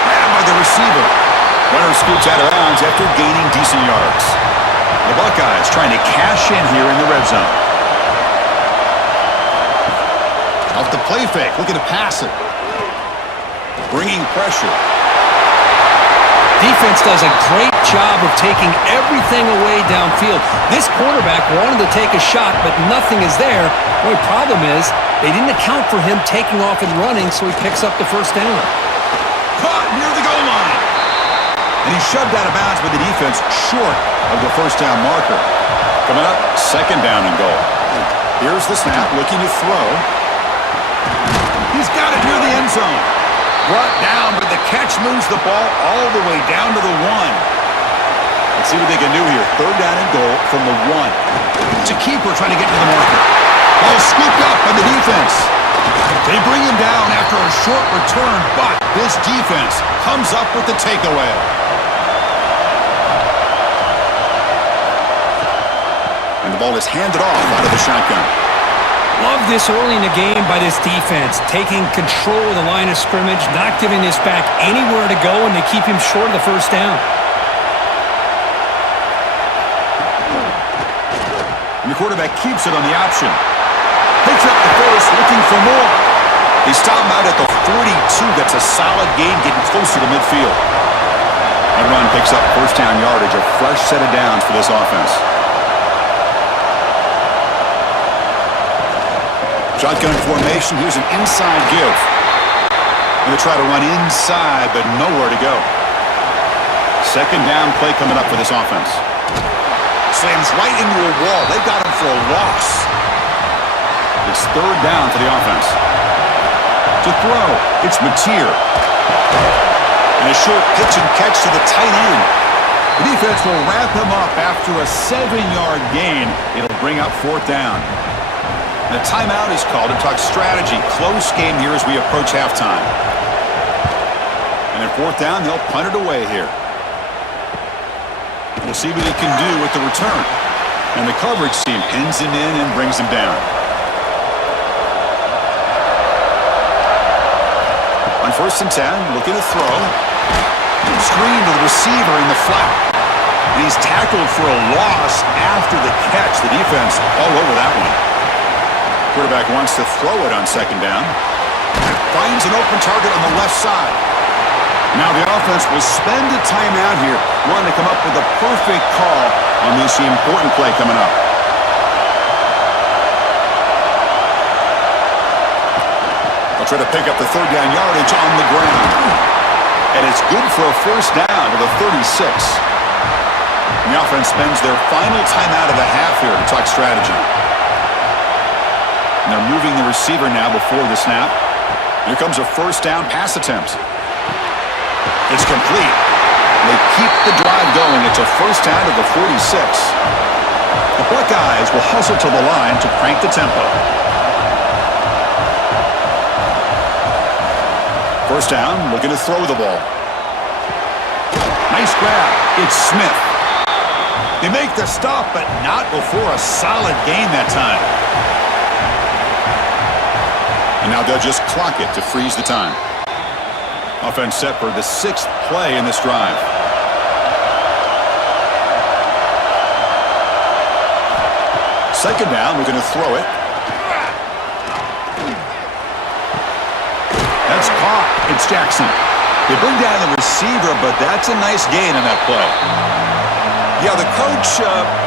Grabbed by the receiver. Runner scoots out of bounds after gaining decent yards. The Buckeyes trying to cash in here in the red zone. Off the play fake, looking to pass it. Bringing pressure. Defense does a great job of taking everything away downfield. This quarterback wanted to take a shot, but nothing is there. The only problem is they didn't account for him taking off and running, so he picks up the first down. Caught near the goal line. And he shoved out of bounds with the defense short of the first down marker. Coming up, second down and goal. Here's the snap, looking to throw. He's got it near the end zone. Brought down, but the catch moves the ball all the way down to the 1. Let's see what they can do here. Third down and goal from the 1. It's a keeper trying to get to the marker. Ball scooped up by the defense. They bring him down after a short return, but this defense comes up with the takeaway. And the ball is handed off out of the shotgun. Love this early in the game by this defense, taking control of the line of scrimmage, not giving this back anywhere to go, and they keep him short of the first down. And the quarterback keeps it on the option. Picks up the first, looking for more. They stop him out at the 42. That's a solid gain, getting closer to midfield. And run picks up first down yardage, a fresh set of downs for this offense. Shotgun formation. Here's an inside give. And they try to run inside, but nowhere to go. Second down play coming up for this offense. Slams right into a wall. They got him for a loss. It's third down for the offense. To throw, it's Mateer. And a short pitch and catch to the tight end. The defense will wrap him up after a 7-yard gain. It'll bring up fourth down. And a timeout is called to talk strategy. Close game here as we approach halftime. And at fourth down, they'll punt it away here. We'll see what he can do with the return. And the coverage team pins him in and brings him down. On 1st and 10, looking to throw. Screen to the receiver in the flat. And he's tackled for a loss after the catch. The defense all over that one. Quarterback wants to throw it on second down. Finds an open target on the left side. Now the offense will spend a timeout here, wanting to come up with a perfect call on this important play coming up. They'll try to pick up the third down yardage on the ground. And it's good for a first down to the 36. And the offense spends their final timeout of the half here to talk strategy. And they're moving the receiver now before the snap. Here comes a first down pass attempt. It's complete. They keep the drive going. It's a first down to the 46. The Buckeyes will hustle to the line to crank the tempo. First down, looking to throw the ball. Nice grab. It's Smith. They make the stop, but not before a solid gain that time. And now they'll just clock it to freeze the time. Offense set for the 6th play in this drive. Second down, we're going to throw it. That's caught. It's Jackson. They bring down the receiver, but that's a nice gain on that play. Yeah, the coach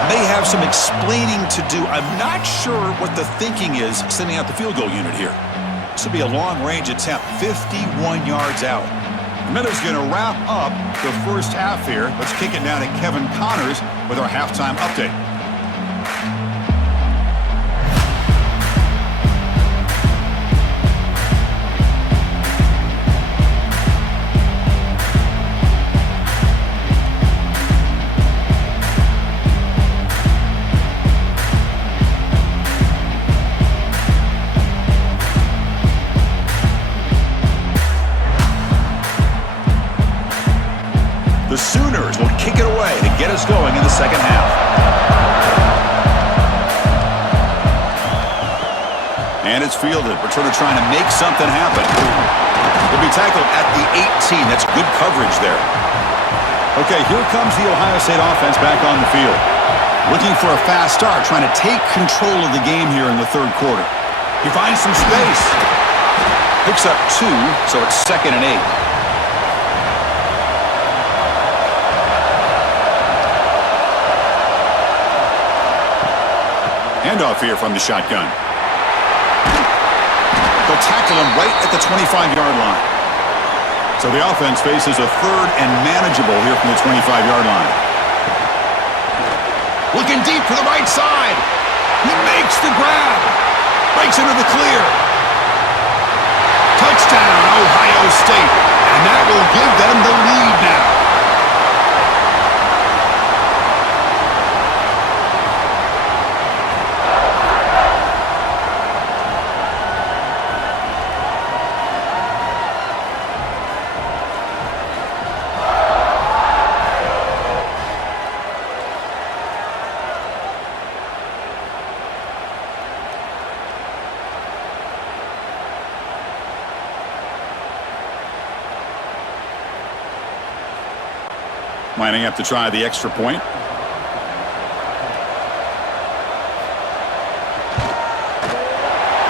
may have some explaining to do. I'm not sure what the thinking is sending out the field goal unit here. This will be a long-range attempt, 51 yards out. Miller's going to wrap up the first half here. Let's kick it down to Kevin Connors with our halftime update. The Sooners will kick it away to get us going in the second half. And it's fielded. Returner trying to make something happen. He'll be tackled at the 18. That's good coverage there. Okay, here comes the Ohio State offense back on the field. Looking for a fast start, trying to take control of the game here in the third quarter. He finds some space. Picks up 2, so it's 2nd and 8. Handoff here from the shotgun. They'll tackle him right at the 25-yard line. So the offense faces a 3rd and manageable here from the 25-yard line. Looking deep to the right side. He makes the grab. Breaks into the clear. Touchdown, Ohio State. And that will give them the lead now. Lining up to try the extra point.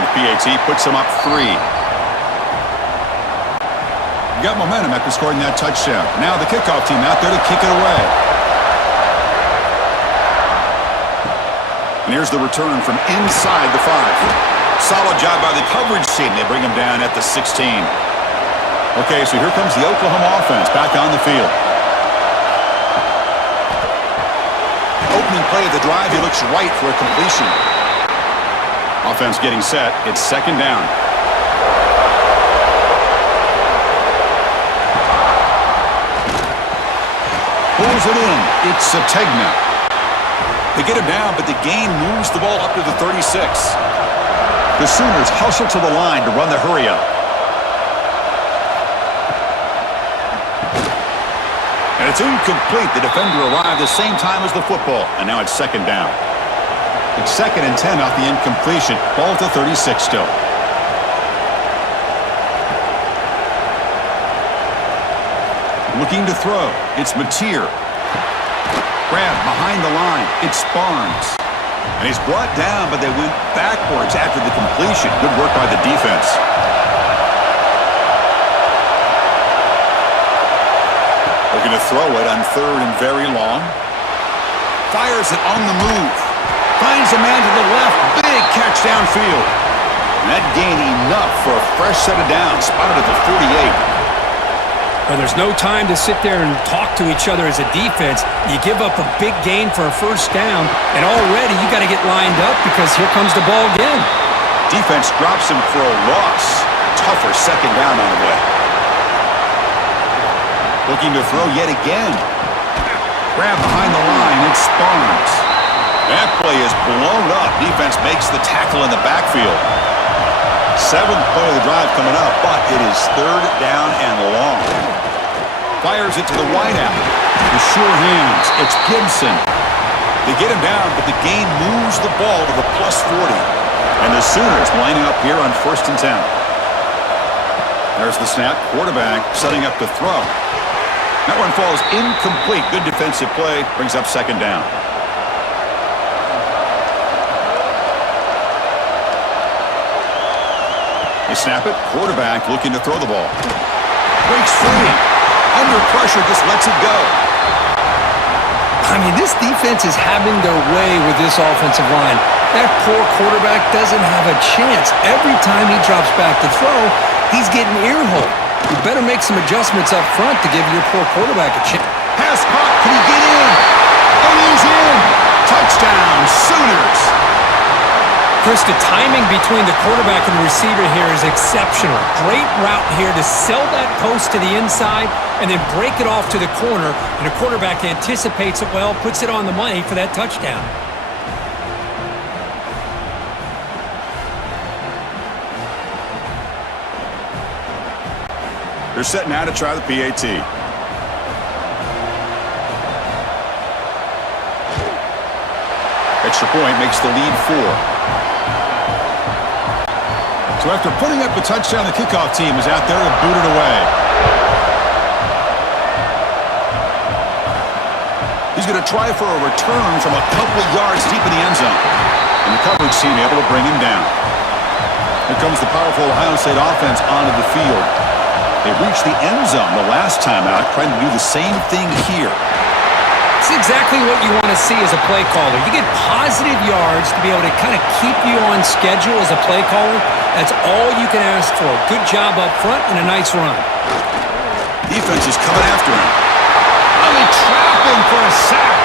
The PAT puts him up 3. Got momentum after scoring that touchdown. Now the kickoff team out there to kick it away. And here's the return from inside the 5. Solid job by the coverage team. They bring him down at the 16. Okay, so here comes the Oklahoma offense back on the field. Opening play of the drive, he looks right for a completion. Offense getting set. It's 2nd down. Pulls it in. It's Sategna. They get him down, but the gain moves the ball up to the 36. The Sooners hustle to the line to run the hurry-up. And it's incomplete. The defender arrived the same time as the football, and now it's 2nd down. It's 2nd and 10 off the incompletion. Ball at the 36 still. Looking to throw. It's Mateer. Grab behind the line. It's Barnes. And he's brought down, but they went backwards after the completion. Good work by the defense. Looking to throw it on 3rd and very long. Fires it on the move. Finds a man to the left. Big catch downfield. And that gained enough for a fresh set of downs. Spotted at the 48. Well, there's no time to sit there and talk to each other as a defense. You give up a big gain for a first down, and already you got to get lined up because here comes the ball again. Defense drops him for a loss. Tougher 2nd down on the way. Looking to throw yet again. Grab behind the line. It's Barnes. That play is blown up. Defense makes the tackle in the backfield. 7th play of the drive coming up, but it is 3rd down and long. Fires it to the wideout. The sure hands. It's Gibson. They get him down, but the gain moves the ball to the +40. And the Sooners lining up here on 1st and 10. There's the snap. Quarterback setting up to throw. That one falls incomplete. Good defensive play. Brings up second down. They snap it. Quarterback looking to throw the ball. Breaks free. Under pressure, just lets it go. I mean, this defense is having their way with this offensive line. That poor quarterback doesn't have a chance. Every time he drops back to throw, he's getting ear-holed. You better make some adjustments up front to give your poor quarterback a chance. Pass caught. Can he get in? And he's in. Touchdown, Sooners. Chris, the timing between the quarterback and the receiver here is exceptional. Great route here to sell that post to the inside and then break it off to the corner. And the quarterback anticipates it well, puts it on the money for that touchdown. They're set now to try the PAT. Extra point makes the lead 4. So after putting up the touchdown, the kickoff team is out there to boot it away. He's going to try for a return from a couple yards deep in the end zone. And the coverage team able to bring him down. Here comes the powerful Ohio State offense onto the field. They reached the end zone the last time out, trying to do the same thing here. It's exactly what you want to see as a play caller. You get positive yards to be able to kind of keep you on schedule as a play caller. That's all you can ask for. Good job up front and a nice run. Defense is coming after him. Oh, they trap him for a sack.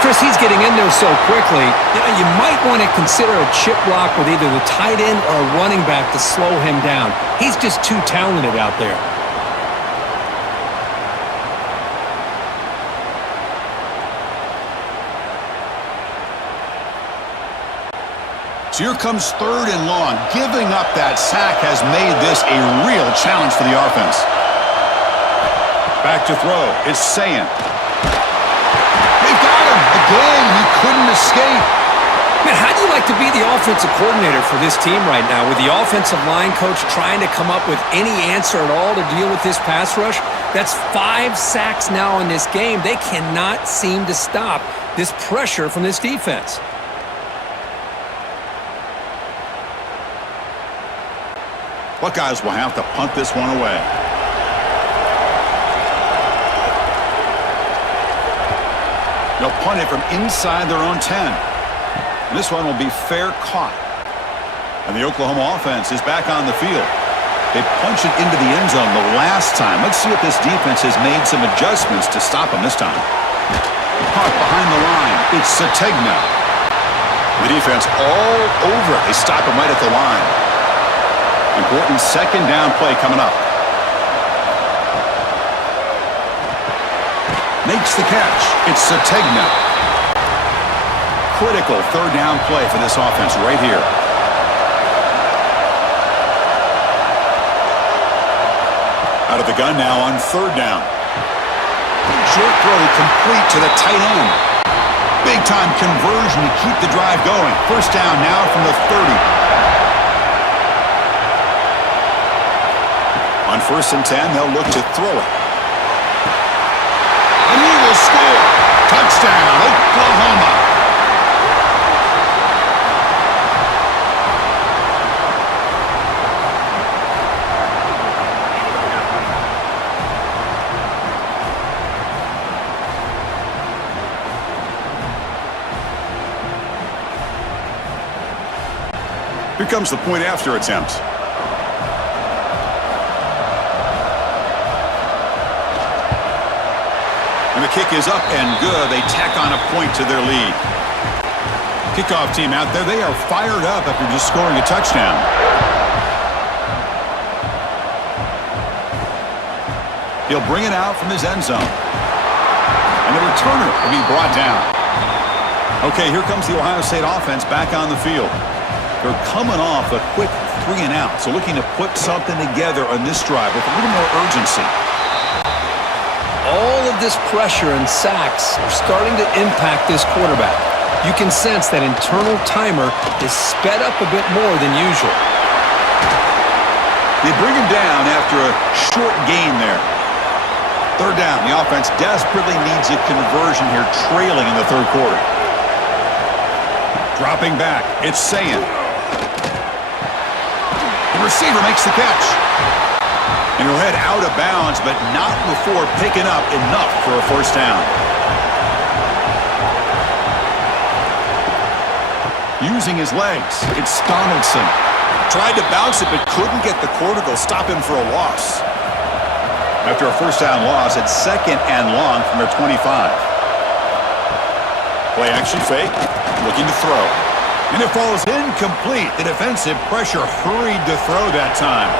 Chris, he's getting in there so quickly. You might want to consider a chip block with either the tight end or a running back to slow him down. He's just too talented out there. So here comes 3rd and long. Giving up that sack has made this a real challenge for the offense. Back to throw. It's Sayin. They've got him. Again, he couldn't escape. Man, how do you like to be the offensive coordinator for this team right now with the offensive line coach trying to come up with any answer at all to deal with this pass rush? That's 5 sacks now in this game. They cannot seem to stop this pressure from this defense. Buckeyes will have to punt this one away. They'll punt it from inside their own 10. And this one will be fair caught. And the Oklahoma offense is back on the field. They punched it into the end zone the last time. Let's see if this defense has made some adjustments to stop them this time. Caught behind the line. It's Setback. The defense all over it. They stop him right at the line. Important second down play coming up. Makes the catch. It's Setback. Critical 3rd down play for this offense right here. Out of the gun now on 3rd down. Short throw complete to the tight end. Big time conversion to keep the drive going. 1st down now from the 30. On 1st and 10, they'll look to throw it. And he will score. Touchdown, Oklahoma. Here comes the point after attempt. And the kick is up and good. They tack on a point to their lead. Kickoff team out there, they are fired up after just scoring a touchdown. He'll bring it out from his end zone. And the returner will be brought down. Okay, here comes the Ohio State offense back on the field. They're coming off a quick 3 and out, so looking to put something together on this drive with a little more urgency. All of this pressure and sacks are starting to impact this quarterback. You can sense that internal timer is sped up a bit more than usual. They bring him down after a short gain there. Third down. The offense desperately needs a conversion here, trailing in the third quarter. Dropping back. It's Sayan. The receiver makes the catch. And he'll head out of bounds, but not before picking up enough for a first down. Using his legs, it's Donaldson. Tried to bounce it, but couldn't get the core to go stop him for a loss. After a first down loss, it's second and long from their 25. Play action fake, looking to throw. And it falls incomplete. The defensive pressure hurried to throw that time.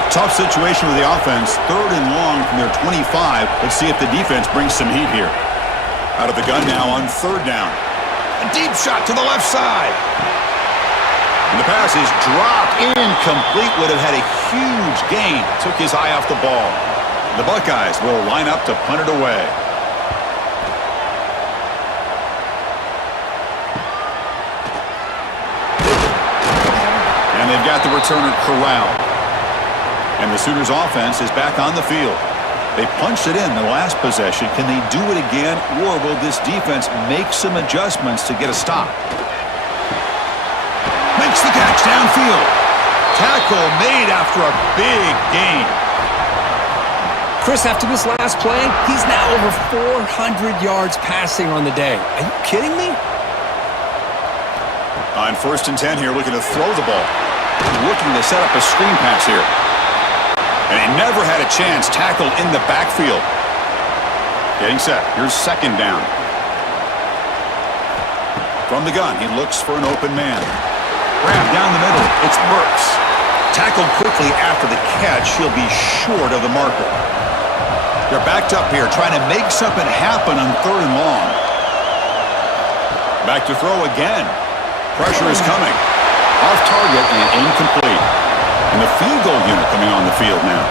A tough situation with the offense. Third and long from their 25. Let's see if the defense brings some heat here. Out of the gun now on third down. A deep shot to the left side. And the pass is dropped incomplete. Would have had a huge gain. Took his eye off the ball. The Buckeyes will line up to punt it away. And they've got the returner corralled. And the Sooners offense is back on the field. They punched it in the last possession. Can they do it again, or will this defense make some adjustments to get a stop? Makes the catch downfield. Tackle made after a big gain. Chris, after this last play, he's now over 400 yards passing on the day. Are you kidding me? On 1st and 10 here, looking to throw the ball. Looking to set up a screen pass here. And he never had a chance, tackled in the backfield. Getting set. Here's second down. From the gun, he looks for an open man. Grab down the middle. It's Burks. Tackled quickly after the catch. He'll be short of the marker. They're backed up here, trying to make something happen on third and long. Back to throw again. Pressure is coming. Off target and incomplete. And the field goal unit coming on the field now.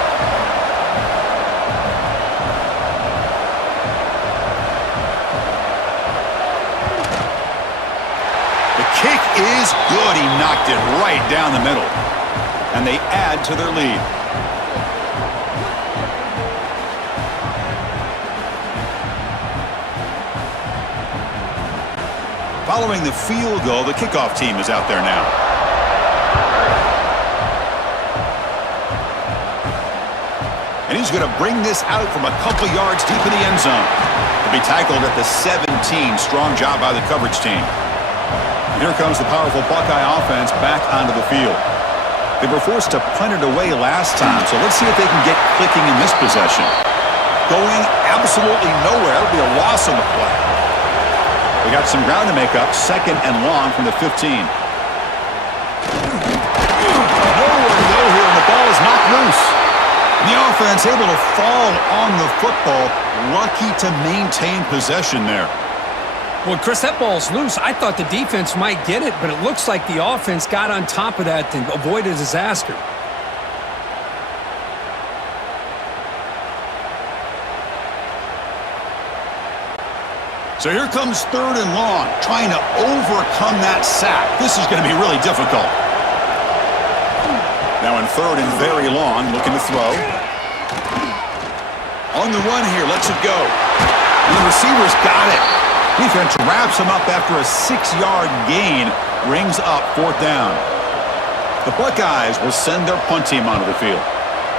The kick is good. He knocked it right down the middle. And they add to their lead. Following the field goal, the kickoff team is out there now. And he's going to bring this out from a couple yards deep in the end zone. To be tackled at the 17. Strong job by the coverage team. And here comes the powerful Buckeye offense back onto the field. They were forced to punt it away last time, so let's see if they can get clicking in this possession. Going absolutely nowhere. It'll be a loss on the play. They got some ground to make up. Second and long from the 15. Nowhere to go here, and the ball is knocked loose. The offense able to fall on the football. Lucky to maintain possession there. Well, Chris, that ball's loose. I thought the defense might get it, but it looks like the offense got on top of that to avoid a disaster. So here comes third and long, trying to overcome that sack. This is going to be really difficult. Now in third and very long, looking to throw. On the run here, lets it go. And the receiver's got it. Defense wraps him up after a 6-yard gain, brings up fourth down. The Buckeyes will send their punt team onto the field.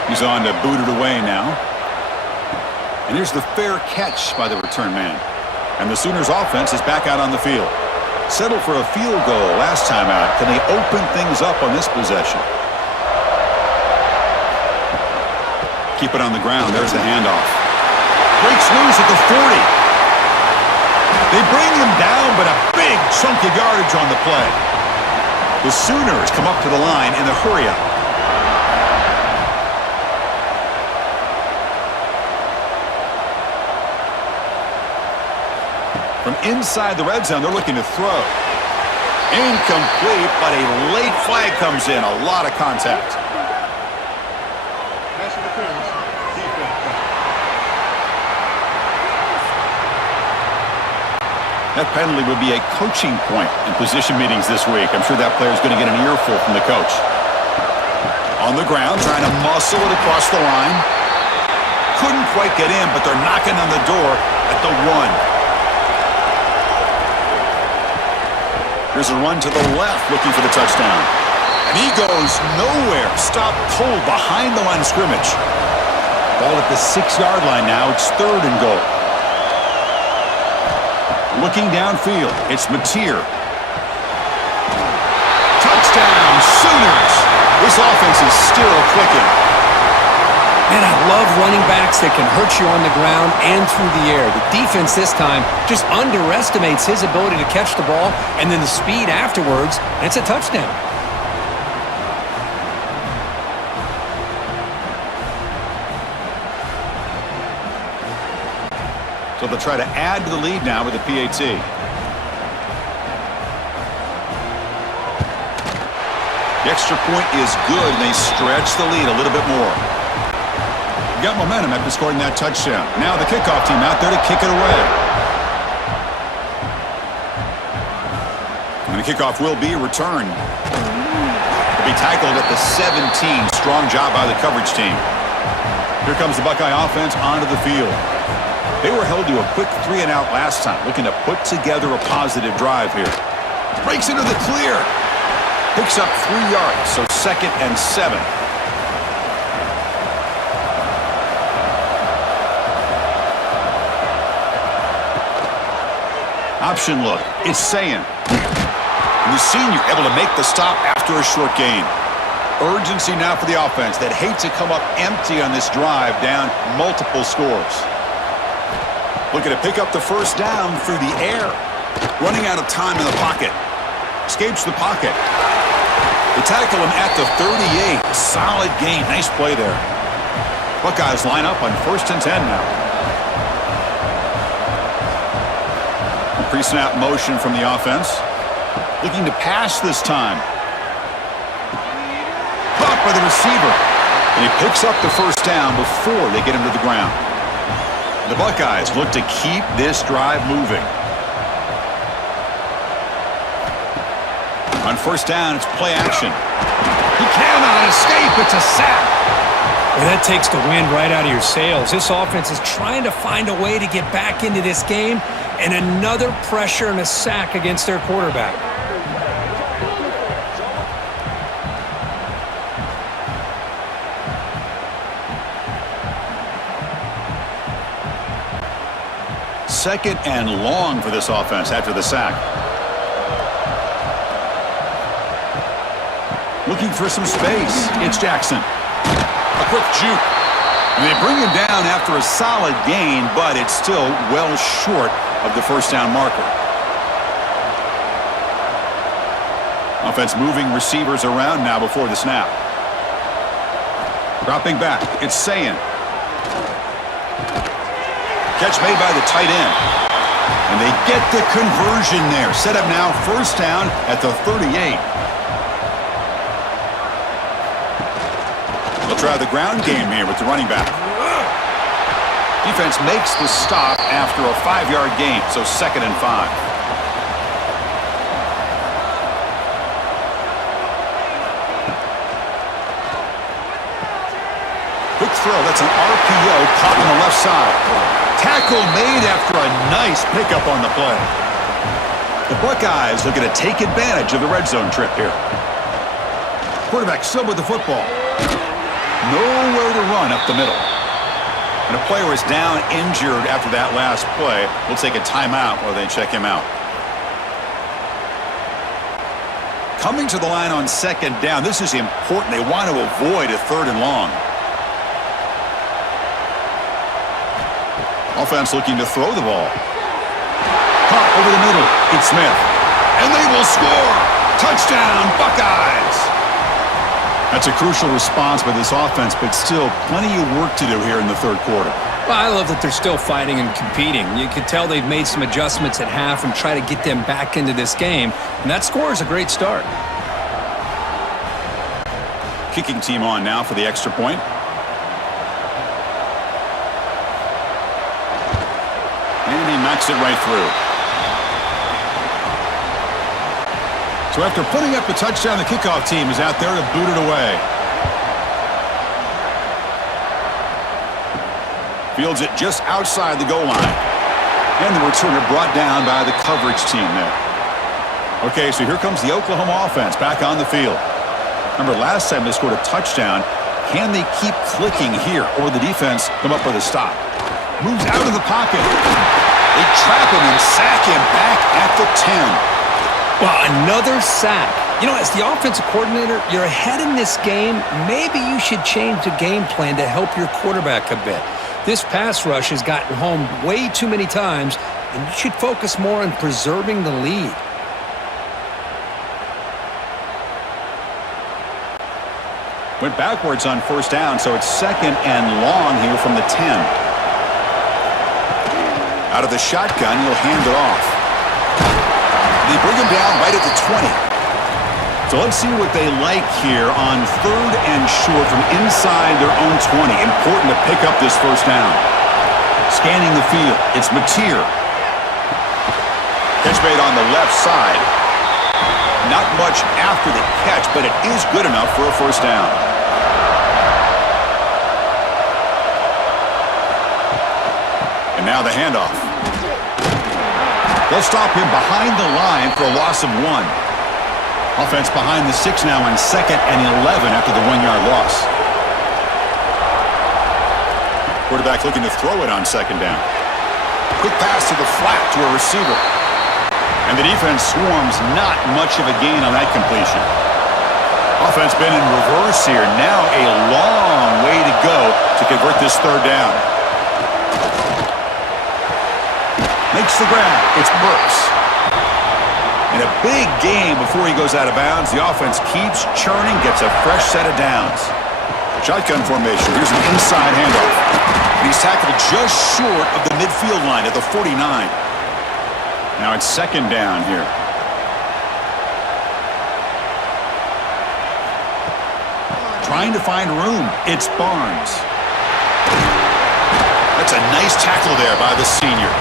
He's on to boot it away now. And here's the fair catch by the return man. And the Sooners offense is back out on the field. Settled for a field goal last time out. Can they open things up on this possession? Keep it on the ground. There's the handoff. Breaks loose at the 40. They bring him down, but a big chunk of yardage on the play. The Sooners come up to the line in a hurry-up. From inside the red zone, they're looking to throw. Incomplete, but a late flag comes in. A lot of contact. That penalty would be a coaching point in position meetings this week. I'm sure that player is going to get an earful from the coach. On the ground, trying to muscle it across the line. Couldn't quite get in, but they're knocking on the door at the 1. Here's a run to the left, looking for the touchdown. And he goes nowhere. Stopped cold behind the line of scrimmage. Ball at the 6-yard line now. It's 3rd and goal. Looking downfield, it's Mateer. Touchdown, Sooners! This offense is still clicking. Man, I love running backs that can hurt you on the ground and through the air. The defense this time just underestimates his ability to catch the ball, and then the speed afterwards, and it's a touchdown. So they'll try to add to the lead now with the PAT. The extra point is good, and they stretch the lead a little bit more. Got momentum after scoring that touchdown. Now the kickoff team out there to kick it away. And the kickoff will be returned. Will be tackled at the 17. Strong job by the coverage team. Here comes the Buckeye offense onto the field. They were held to a quick 3-and-out last time, looking to put together a positive drive here. Breaks into the clear. Picks up 3 yards, so 2nd and 7. Option look. It's saying. And the senior able to make the stop after a short gain. Urgency now for the offense that hate to come up empty on this drive, down multiple scores. Looking to pick up the first down through the air. Running out of time in the pocket. Escapes the pocket. They tackle him at the 38. Solid gain. Nice play there. Buckeyes line up on 1st and 10 now. Pre-snap motion from the offense. Looking to pass this time. Caught by the receiver. And he picks up the first down before they get him to the ground. The Buckeyes look to keep this drive moving. On 1st down, it's play action. He cannot escape. It's a sack. Well, that takes the wind right out of your sails. This offense is trying to find a way to get back into this game, and another pressure and a sack against their quarterback. Second and long for this offense after the sack. Looking for some space. It's Jackson. A quick juke. And they bring him down after a solid gain, but it's still well short of the first down marker. Offense moving receivers around now before the snap. Dropping back. It's Sayin. Catch made by the tight end. And they get the conversion there. Set up now 1st down at the 38. They'll try the ground game here with the running back. Defense makes the stop after a 5-yard gain, so 2nd and 5. Quick throw. That's an RPO caught on the left side. Tackle made after a nice pickup on the play. The Buckeyes looking to take advantage of the red zone trip here. Quarterback still with the football. Nowhere to run up the middle. And a player is down injured after that last play. We'll take a timeout while they check him out. Coming to the line on 2nd down. This is important. They want to avoid a 3rd and long. Offense looking to throw the ball. Caught over the middle. It's Smith. And they will score. Touchdown, Buckeyes. That's a crucial response by this offense, but still plenty of work to do here in the 3rd quarter. Well, I love that they're still fighting and competing. You can tell they've made some adjustments at half and try to get them back into this game. And that score is a great start. Kicking team on now for the extra point. And he knocks it right through. So after putting up the touchdown, the kickoff team is out there to boot it away. Fields it just outside the goal line. And the returner brought down by the coverage team there. Okay, so here comes the Oklahoma offense back on the field. Remember, last time they scored a touchdown. Can they keep clicking here, or the defense come up with a stop? Moves out of the pocket. They trap him and sack him back at the 10. Well, another sack. You know, as the offensive coordinator, you're ahead in this game. Maybe you should change the game plan to help your quarterback a bit. This pass rush has gotten home way too many times, and you should focus more on preserving the lead. Went backwards on first down, so it's 2nd and long here from the 10. Out of the shotgun, he'll hand it off. They bring him down right at the 20. So let's see what they like here on 3rd and short from inside their own 20. Important to pick up this first down. Scanning the field, it's Mateer. Catch made on the left side. Not much after the catch, but it is good enough for a first down. And now the handoff. They'll stop him behind the line for a loss of 1. Offense behind the 6 now on 2nd and 11 after the 1-yard loss. Quarterback looking to throw it on 2nd down. Quick pass to the flat to a receiver. And the defense swarms, not much of a gain on that completion. Offense been in reverse here. Now a long way to go to convert this 3rd down. Makes the grab. It's Burks. In a big game before he goes out of bounds, the offense keeps churning, gets a fresh set of downs. Shotgun formation. Here's an inside handoff. And he's tackled just short of the midfield line at the 49. Now it's 2nd down here. Trying to find room. It's Barnes. That's a nice tackle there by the senior.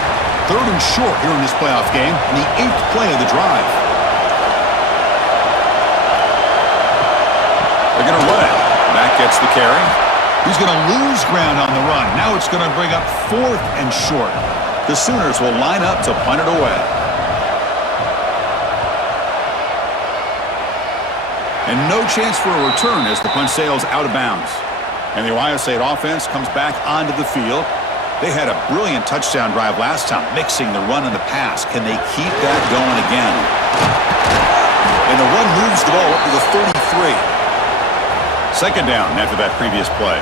3rd and short here in this playoff game, and the 8th play of the drive. They're going to run it. Mack gets the carry. He's going to lose ground on the run. Now it's going to bring up 4th and short. The Sooners will line up to punt it away. And no chance for a return as the punt sails out of bounds. And the Ohio State offense comes back onto the field. They had a brilliant touchdown drive last time, mixing the run and the pass. Can they keep that going again? And the run moves the ball up to the 33. 2nd down after that previous play.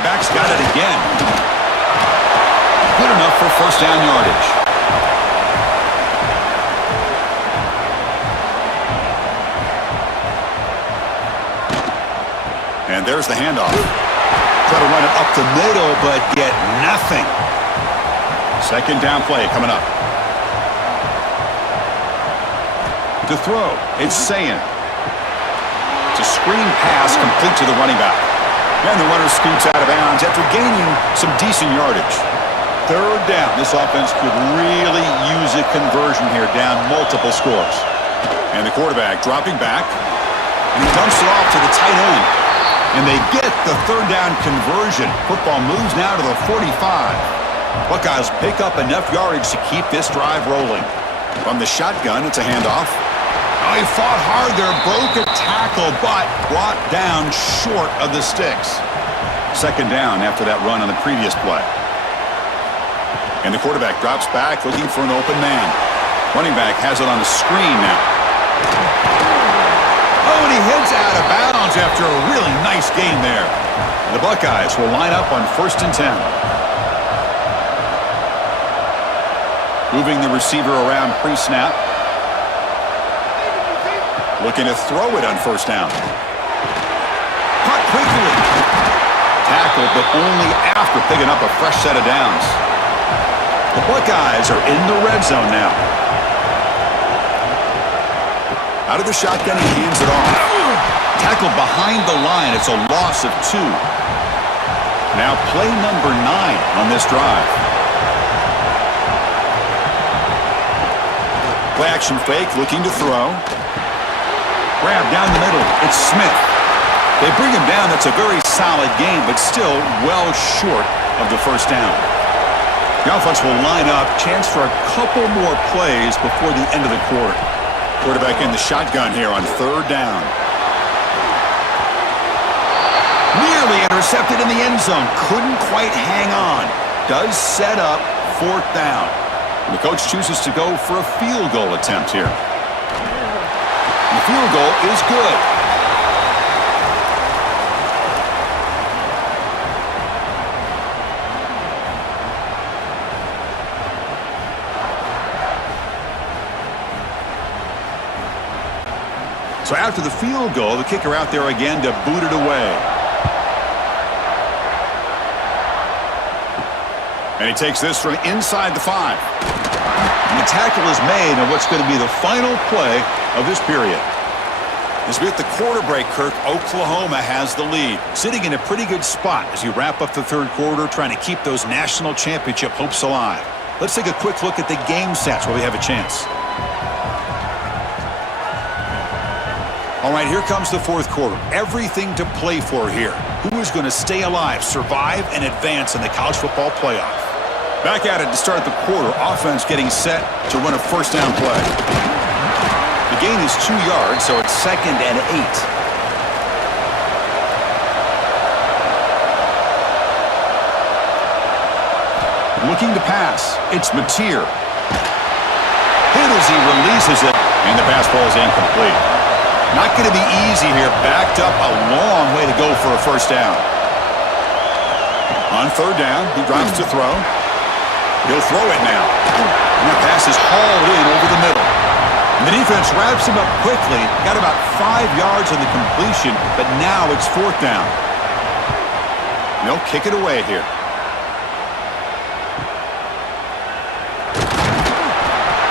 The back's got it again. Good enough for first down yardage. And there's the handoff. Try to run it up the middle, but get nothing. 2nd down play coming up. To throw, it's Sayin. It's a screen pass complete to the running back. And the runner scoots out of bounds after gaining some decent yardage. 3rd down. This offense could really use a conversion here, down multiple scores. And the quarterback dropping back. And he dumps it off to the tight end. And they get the 3rd down conversion. Football moves now to the 45. Buckeyes pick up enough yardage to keep this drive rolling. From the shotgun, it's a handoff. Oh, he fought hard there, broke a tackle, but brought down short of the sticks. 2nd down after that run on the previous play. And the quarterback drops back, looking for an open man. Running back has it on the screen now. Oh, and he heads out of bounds after a really nice game there. The Buckeyes will line up on 1st and 10. Moving the receiver around pre-snap. Looking to throw it on 1st down. Caught quickly. Tackled, but only after picking up a fresh set of downs. The Buckeyes are in the red zone now. Out of the shotgun, he hands it off. Tackled behind the line. It's a loss of 2. Now play number 9 on this drive. Play action fake, looking to throw. Grab down the middle. It's Smith. They bring him down. That's a very solid game, but still well short of the first down. The offense will line up. Chance for a couple more plays before the end of the quarter. Quarterback in the shotgun here on third down. Nearly intercepted in the end zone. Couldn't quite hang on. Does set up fourth down. And the coach chooses to go for a field goal attempt here. The field goal is good. So after the field goal, the kicker out there again to boot it away. And he takes this from inside the 5. And the tackle is made on what's going to be the final play of this period. As we hit the quarter break, Kirk, Oklahoma has the lead. Sitting in a pretty good spot as you wrap up the third quarter, trying to keep those national championship hopes alive. Let's take a quick look at the game stats while we have a chance. All right, here comes the fourth quarter. Everything to play for here. Who is going to stay alive, survive, and advance in the college football playoff? Back at it to start the quarter. Offense getting set to run a first down play. The gain is 2 yards, so it's 2nd and 8. Looking to pass. It's Mateer. Hit as he releases it, and the pass ball is incomplete. Not going to be easy here. Backed up a long way to go for a first down. On third down, he drops to throw. He'll throw it now. And that pass is hauled in over the middle. And the defense wraps him up quickly. Got about 5 yards on the completion, but now it's fourth down. They'll kick it away here.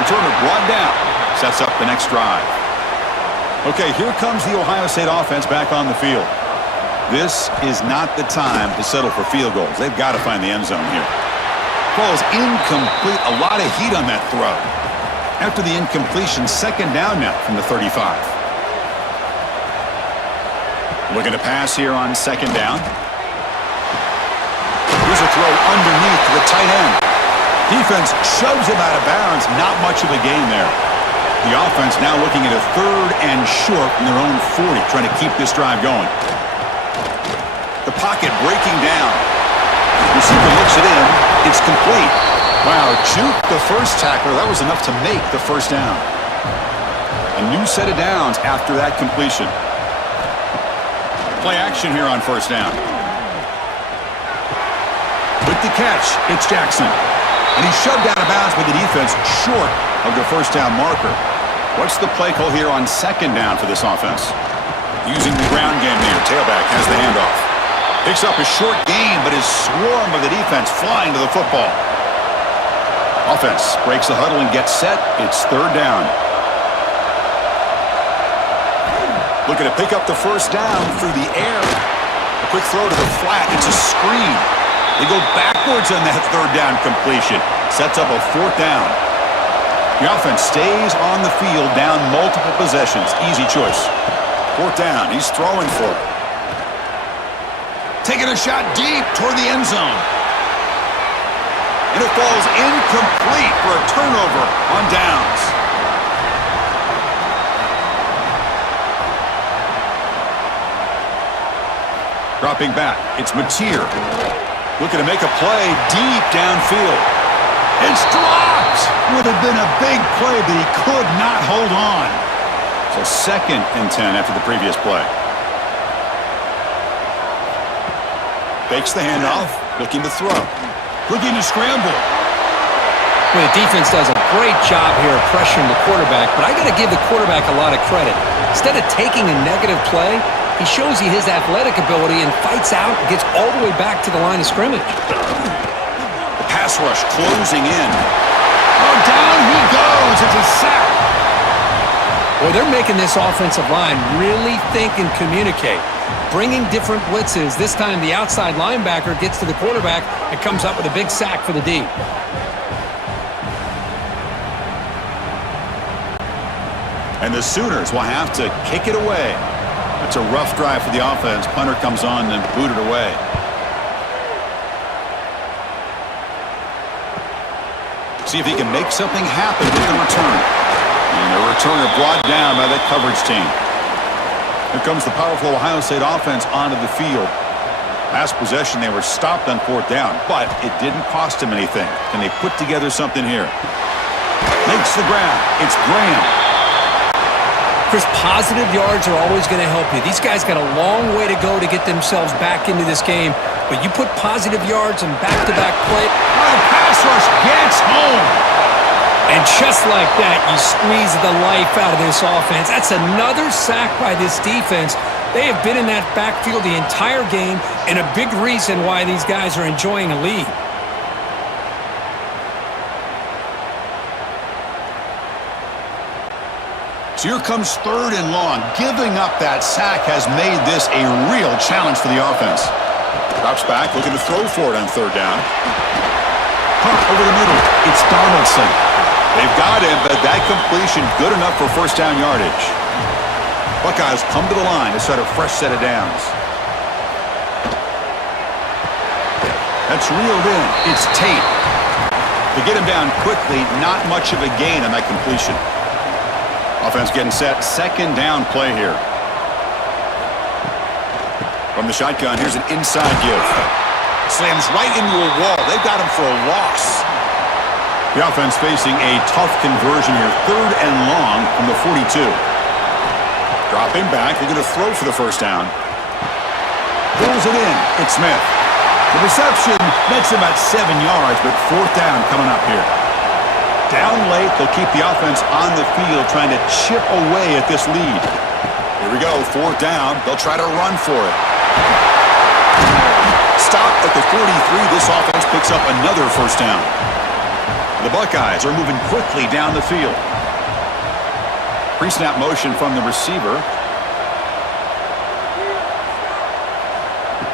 Returner brought down. Sets up the next drive. Okay, here comes the Ohio State offense back on the field. This is not the time to settle for field goals. They've got to find the end zone here. Ball is incomplete. A lot of heat on that throw. After the incompletion, second down now from the 35. Looking to pass here on second down. Here's a throw underneath to the tight end. Defense shoves him out of bounds. Not much of a gain there. The offense now looking at a third and short from their own 40, trying to keep this drive going. The pocket breaking down. Receiver looks it in. It's complete. Wow, juked the first tackler. That was enough to make the first down. A new set of downs after that completion. Play action here on first down. With the catch, it's Jackson. And he's shoved out of bounds by the defense short of the first down marker. What's the play call here on second down for this offense? Using the ground game here. Tailback has the handoff. Picks up a short gain, but is swarmed by the defense flying to the football. Offense breaks the huddle and gets set. It's third down. Looking to pick up the first down through the air. A quick throw to the flat. It's a screen. They go backwards on that third down completion. Sets up a fourth down. The offense stays on the field down multiple possessions. Easy choice. Fourth down. He's throwing for it. Taking a shot deep toward the end zone. And it falls incomplete for a turnover on downs. Dropping back, it's Mateer. Looking to make a play deep downfield. It's dropped! Would have been a big play, but he could not hold on. So 2nd and 10 after the previous play. Fakes the handoff, looking to throw. Looking to scramble. Well, the defense does a great job here of pressuring the quarterback, but I got to give the quarterback a lot of credit. Instead of taking a negative play, he shows you his athletic ability and fights out and gets all the way back to the line of scrimmage. The pass rush closing in. Oh, down he goes. It's a sack. Well, they're making this offensive line really think and communicate. Bringing different blitzes. This time the outside linebacker gets to the quarterback and comes up with a big sack for the D. And the Sooners will have to kick it away. It's a rough drive for the offense. Punter comes on and booted away. See if he can make something happen with the return. And the returner brought down by that coverage team. Here comes the powerful Ohio State offense onto the field. Last possession, they were stopped on 4th down, but it didn't cost them anything. Can they put together something here? Makes the grab. It's Graham. Chris, positive yards are always going to help you. These guys got a long way to go to get themselves back into this game, but you put positive yards and back-to-back play. Oh, the pass rush gets home. And just like that, you squeeze the life out of this offense. That's another sack by this defense. They have been in that backfield the entire game, and a big reason why these guys are enjoying a lead. So here comes 3rd and long. Giving up that sack has made this a real challenge for the offense. Drops back, looking to throw for it on 3rd down. Punt over the middle. It's Donaldson. They've got him, but that completion good enough for 1st down yardage. Buckeyes come to the line to start a fresh set of downs. That's reeled in. It's Tate. To get him down quickly, not much of a gain on that completion. Offense getting set. 2nd down play here. From the shotgun, here's an inside give. Slams right into a wall. They've got him for a loss. The offense facing a tough conversion here. 3rd and long from the 42. Dropping back. They're going to throw for the 1st down. Pulls it in. It's Smith. The reception nets him at 7 yards, but 4th down coming up here. Down late, they'll keep the offense on the field trying to chip away at this lead. Here we go. 4th down. They'll try to run for it. Stop at the 43. This offense picks up another 1st down. The Buckeyes are moving quickly down the field. Pre-snap motion from the receiver.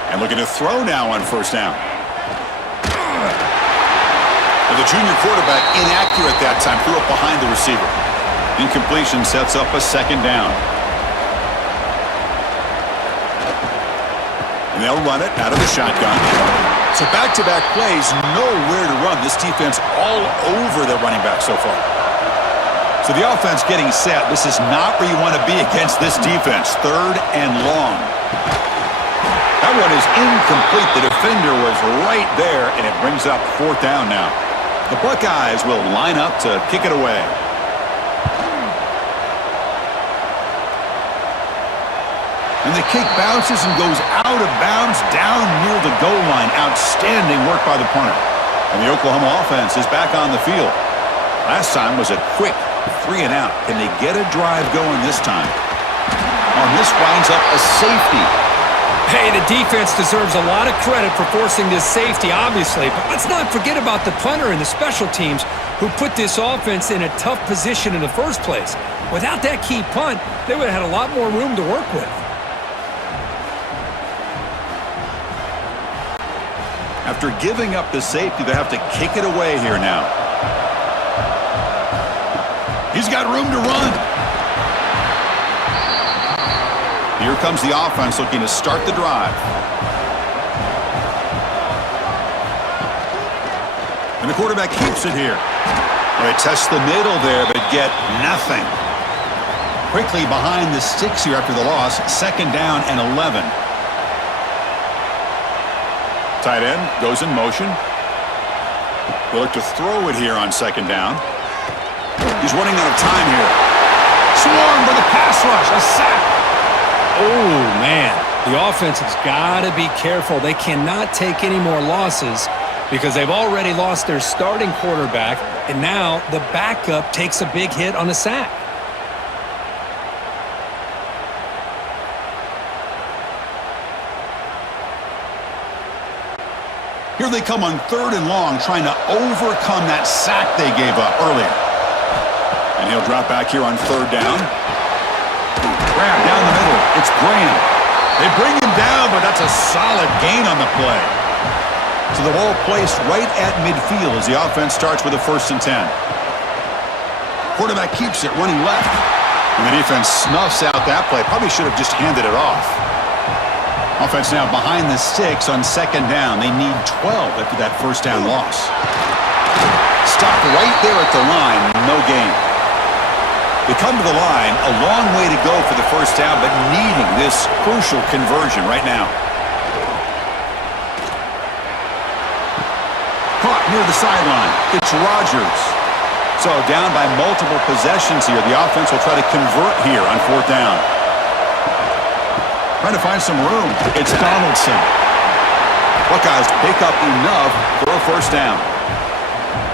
And looking to throw now on 1st down. And the junior quarterback inaccurate that time. Threw it behind the receiver. Incompletion sets up a 2nd down. And they'll run it out of the shotgun. So back-to-back plays, nowhere to run. This defense all over their running back so far. So the offense getting set. This is not where you want to be against this defense. 3rd and long. That one is incomplete. The defender was right there, and it brings up 4th down now. The Buckeyes will line up to kick it away. And the kick bounces and goes out of bounds down near the goal line. Outstanding work by the punter. And the Oklahoma offense is back on the field. Last time was a quick 3 and out. Can they get a drive going this time? On this winds up a safety. Hey, the defense deserves a lot of credit for forcing this safety, obviously. But let's not forget about the punter and the special teams who put this offense in a tough position in the first place. Without that key punt, they would have had a lot more room to work with. After giving up the safety, they have to kick it away here now. He's got room to run. Here comes the offense looking to start the drive. And the quarterback keeps it here. They test the middle there, but get nothing. Quickly behind the sticks here after the loss. 2nd down and 11. Tight end goes in motion. They'll look to throw it here on 2nd down. He's running out of time here. Swarmed by the pass rush. A sack. Oh, man. The offense has got to be careful. They cannot take any more losses because they've already lost their starting quarterback, and now the backup takes a big hit on a sack. Here they come on 3rd and long, trying to overcome that sack they gave up earlier. And he'll drop back here on 3rd down. Grab down the middle. It's Graham. They bring him down, but that's a solid gain on the play. So the ball placed right at midfield as the offense starts with a 1st and 10. Quarterback keeps it running left. And the defense snuffs out that play. Probably should have just handed it off. Offense now behind the 6 on second down. They need 12 after that first down loss. Stop right there at the line. No gain. They come to the line. A long way to go for the first down, but needing this crucial conversion right now. Caught near the sideline. It's Rodgers. So down by multiple possessions here. The offense will try to convert here on fourth down. Trying to find some room. It's Donaldson. Buckeyes pick up enough for a first down.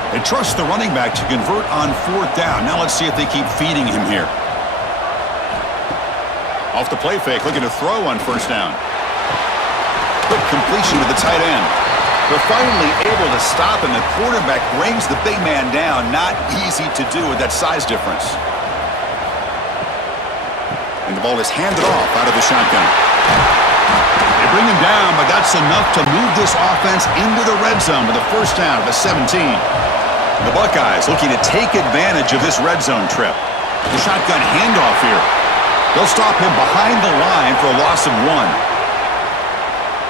They trust the running back to convert on fourth down. Now let's see if they keep feeding him here. Off the play fake, looking to throw on first down. Quick completion to the tight end. They're finally able to stop him. The quarterback brings the big man down. Not easy to do with that size difference. And the ball is handed off out of the shotgun. They bring him down, but that's enough to move this offense into the red zone with a first down at the 17. The Buckeyes looking to take advantage of this red zone trip. The shotgun handoff here. They'll stop him behind the line for a loss of 1.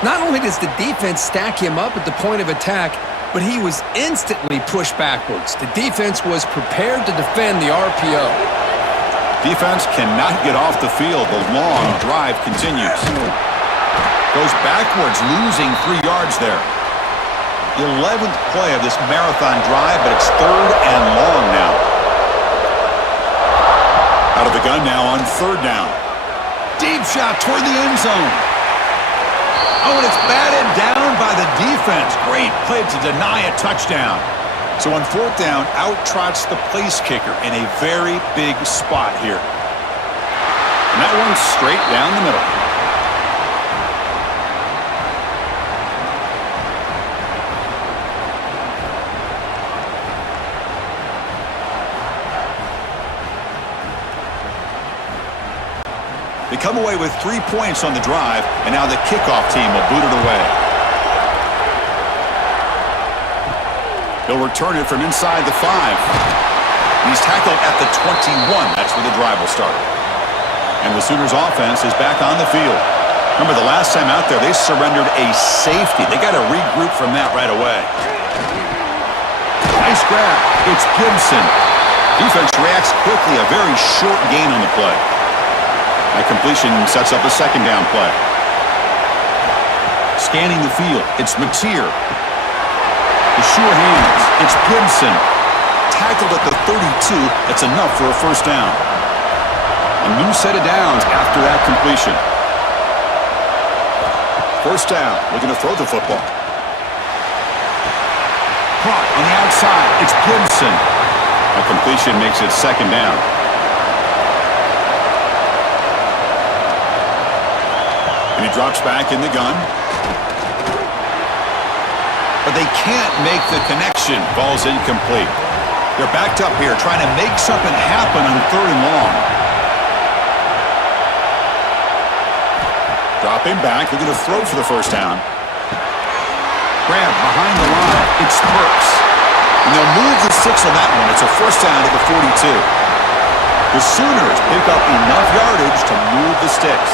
Not only does the defense stack him up at the point of attack, but he was instantly pushed backwards. The defense was prepared to defend the RPO. Defense cannot get off the field. The long drive continues. Goes backwards, losing 3 yards there. The 11th play of this marathon drive, but it's third and long now. Out of the gun now on third down. Deep shot toward the end zone. Oh, and it's batted down by the defense. Great play to deny a touchdown. So on fourth down, out trots the place kicker in a very big spot here. And that one's straight down the middle. They come away with 3 points on the drive, and now the kickoff team will boot it away. He'll return it from inside the 5. He's tackled at the 21. That's where the drive will start. And the Sooners offense is back on the field. Remember, the last time out there, they surrendered a safety. They got to regroup from that right away. Nice grab. It's Gibson. Defense reacts quickly. A very short gain on the play. That completion sets up a second down play. Scanning the field, it's Mateer. The sure hands, it's Gibson. Tackled at the 32, that's enough for a first down. A new set of downs after that completion. First down, looking to throw the football. Caught on the outside, it's Gibson. A completion makes it second down. And he drops back in the gun. But they can't make the connection. Ball's incomplete. They're backed up here trying to make something happen on third and long. Dropping back, looking to throw for the first down. Grab behind the line. It's Burks. And they'll move the 6 on that one. It's a first down at the 42. The Sooners pick up enough yardage to move the sticks.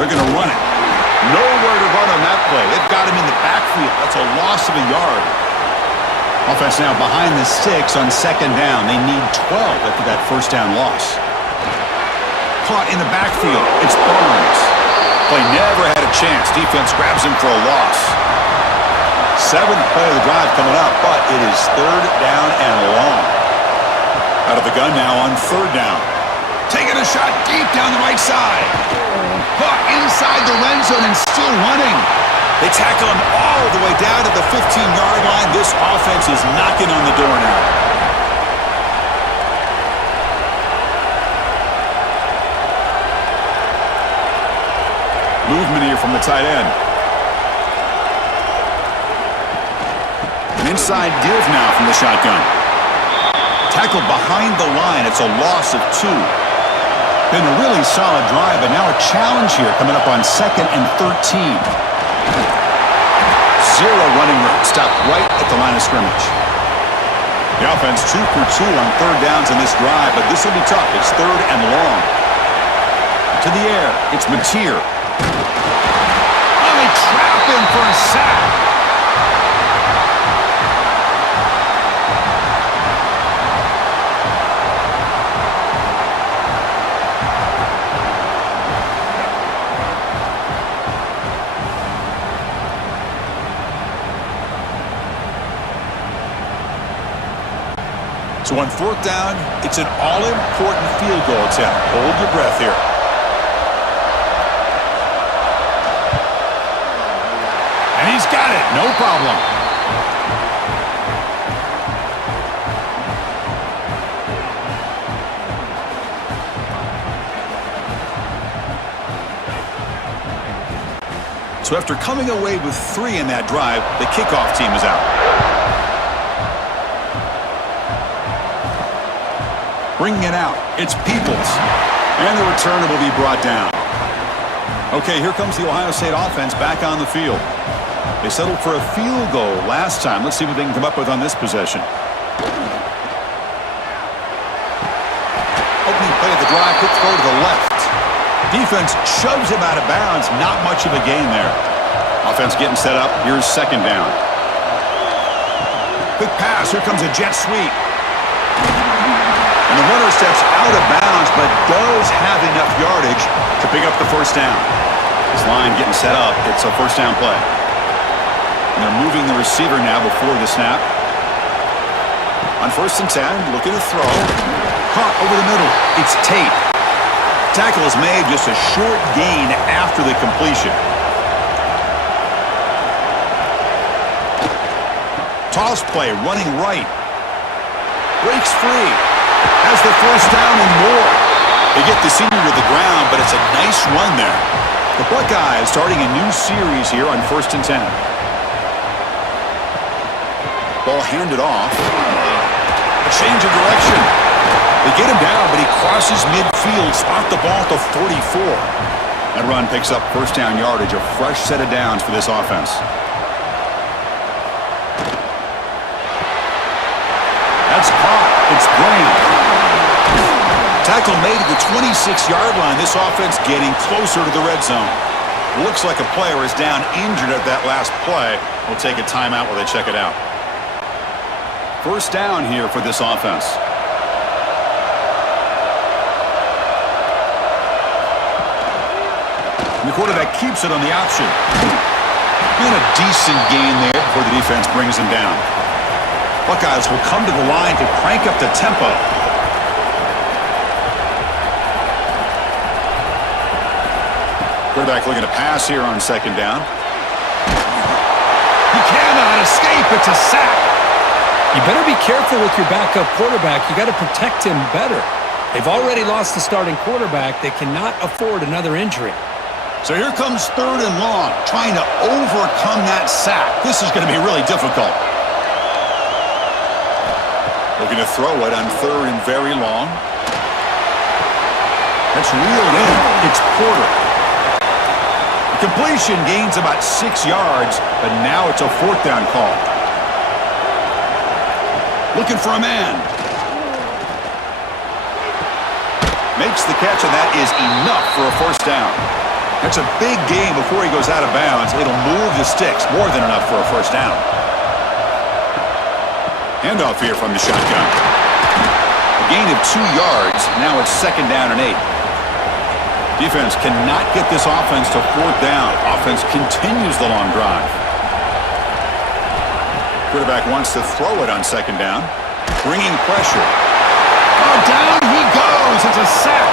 They're going to run it. Nowhere to run on that play. They've got him in the backfield. That's a loss of a yard. Offense now behind the 6 on second down. They need 12 after that first down loss. Caught in the backfield. It's Barnes. Play never had a chance. Defense grabs him for a loss. 7th play of the drive coming up, but it is third down and long. Out of the gun now on third down. Taking a shot deep down the right side. Caught inside the red zone and still running. They tackle him all the way down to the 15-yard line. This offense is knocking on the door now. Movement here from the tight end. An inside give now from the shotgun. Tackled behind the line. It's a loss of 2. Been a really solid drive, but now a challenge here coming up on 2nd and 13. zero running room. Stopped right at the line of scrimmage. The offense 2 for 2 on third downs in this drive, but this will be tough. It's third and long. To the air, it's Mateer. Oh, they trap him for a sack. So on fourth down, it's an all-important field goal attempt. Hold your breath here. And he's got it. No problem. So after coming away with 3 in that drive, the kickoff team is out. Bringing it out, it's Peoples. And the returner will be brought down. Okay, here comes the Ohio State offense back on the field. They settled for a field goal last time. Let's see what they can come up with on this possession. Opening play of the drive, quick throw to the left. Defense shoves him out of bounds. Not much of a gain there. Offense getting set up. Here's second down. Quick pass. Here comes a jet sweep. And the runner steps out of bounds, but does have enough yardage to pick up the first down. This line getting set up. It's a first down play. And they're moving the receiver now before the snap. On 1st and 10, looking to throw. Caught over the middle. It's Tate. Tackle is made, just a short gain after the completion. Toss play, running right. Breaks free. Has the first down and more. They get the senior to the ground, but it's a nice run there. The Buckeyes starting a new series here on 1st and 10. Ball handed off. A change of direction. They get him down, but he crosses midfield. Spot the ball at the 44. That run picks up first down yardage, a fresh set of downs for this offense. That's caught. It's Graham. Tackle made at the 26-yard line. This offense getting closer to the red zone. Looks like a player is down injured at that last play. We'll take a timeout while they check it out. First down here for this offense. And the quarterback keeps it on the option. Been a decent gain there before the defense brings him down. Buckeyes will come to the line to crank up the tempo. Quarterback looking to pass here on second down. He cannot escape. It's a sack. You better be careful with your backup quarterback. You got to protect him better. They've already lost the starting quarterback. They cannot afford another injury. So here comes third and long, trying to overcome that sack. This is going to be really difficult. Looking to throw it on third and very long. That's reeled in. It's Porter. The completion gains about 6 yards, but now it's a fourth down call. Looking for a man. Makes the catch, and that is enough for a first down. That's a big gain before he goes out of bounds. It'll move the sticks. More than enough for a first down. Handoff here from the shotgun. A gain of 2 yards. Now it's second down and 8. Defense cannot get this offense to fourth down. Offense continues the long drive. Quarterback wants to throw it on second down. Bringing pressure. Oh, down he goes. It's a sack.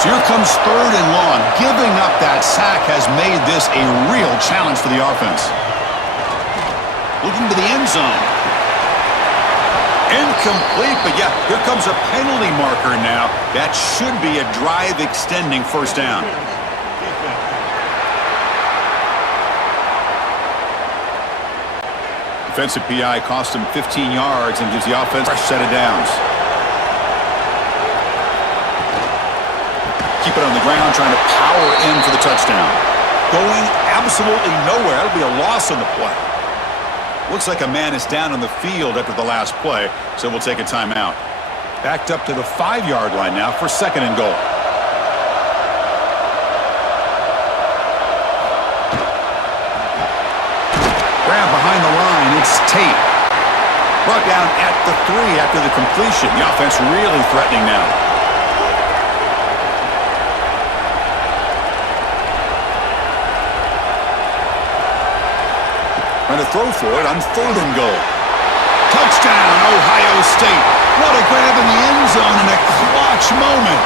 So here comes third and long. Giving up that sack has made this a real challenge for the offense. Looking to the end zone. Incomplete, but yeah, here comes a penalty marker now. That should be a drive-extending first down. Defensive PI cost him 15 yards and gives the offense a fresh set of downs. Keep it on the ground, trying to power in for the touchdown. Going absolutely nowhere. It'll be a loss on the play. Looks like a man is down on the field after the last play, so we'll take a timeout. Backed up to the 5-yard line now for 2nd and goal. Grab behind the line. It's Tate. Brought down at the 3 after the completion. The offense really threatening now. Trying to throw for it on 3rd and goal. Touchdown, Ohio State. What a grab in the end zone in a clutch moment.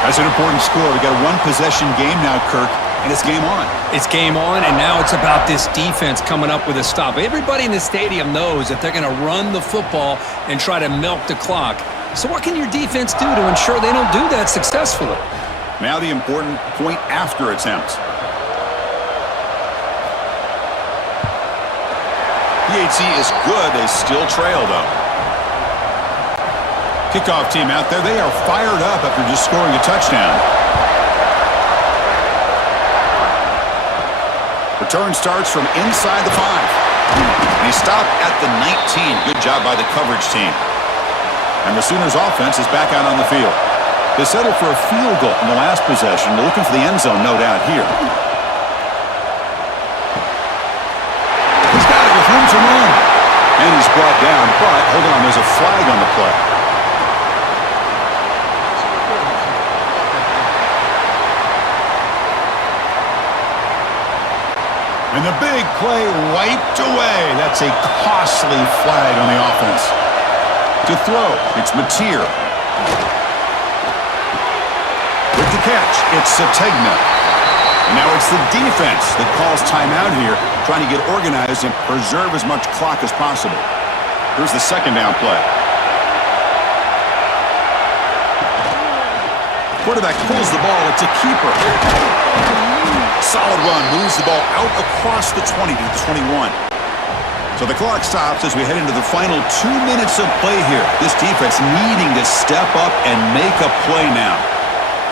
That's an important score. We got a 1-possession game now, Kirk, and it's game on. It's game on, and now it's about this defense coming up with a stop. Everybody in the stadium knows that they're going to run the football and try to milk the clock. So what can your defense do to ensure they don't do that successfully? Now the important point after attempt. PAT is good. They still trail, though. Kickoff team out there. They are fired up after just scoring a touchdown. Return starts from inside the 5. They stop at the 19. Good job by the coverage team. And the Sooners offense is back out on the field. They settled for a field goal in the last possession. They're looking for the end zone, no doubt, here. He's got it with room to run. And he's brought down, but hold on, there's a flag on the play. And the big play wiped away. That's a costly flag on the offense. To throw, it's Mateer. With the catch, it's Sategna. And now it's the defense that calls timeout here, trying to get organized and preserve as much clock as possible. Here's the 2nd down play. Quarterback pulls the ball. It's a keeper. Solid run. Moves the ball out across the 20 to the 21. So the clock stops as we head into the final 2 minutes of play here. This defense needing to step up and make a play now.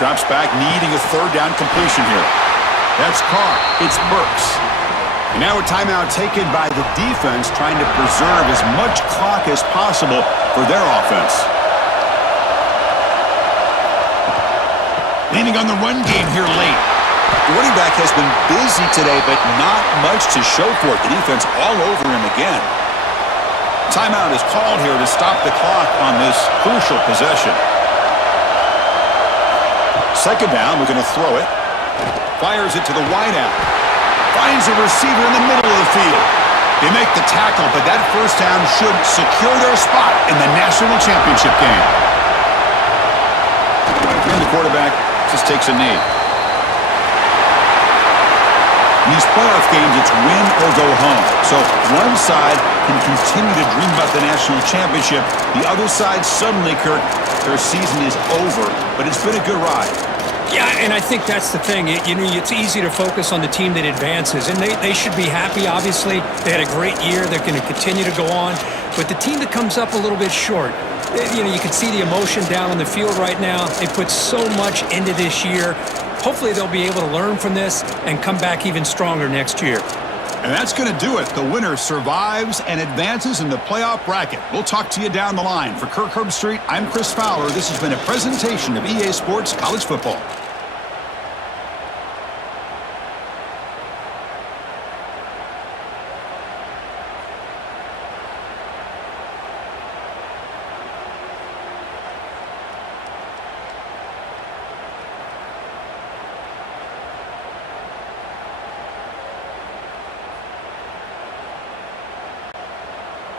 Drops back, needing a 3rd down completion here. That's Carr. It's Burks. And now a timeout taken by the defense, trying to preserve as much clock as possible for their offense. Leaning on the run game here late. The running back has been busy today, but not much to show for it. The defense all over him again. Timeout is called here to stop the clock on this crucial possession. 2nd down, we're going to throw it. Fires it to the wideout. Finds a receiver in the middle of the field. They make the tackle, but that 1st down should secure their spot in the national championship game. And the quarterback just takes a knee. In these playoff games, it's win or go home. So one side can continue to dream about the national championship. The other side, suddenly, Kirk, their season is over, but it's been a good ride. Yeah, and I think that's the thing. It's easy to focus on the team that advances, and they should be happy, obviously. They had a great year. They're going to continue to go on. But the team that comes up a little bit short, you can see the emotion down on the field right now. They put so much into this year. Hopefully they'll be able to learn from this and come back even stronger next year. And that's going to do it. The winner survives and advances in the playoff bracket. We'll talk to you down the line. For Kirk Herbstreit, I'm Chris Fowler. This has been a presentation of EA Sports College Football.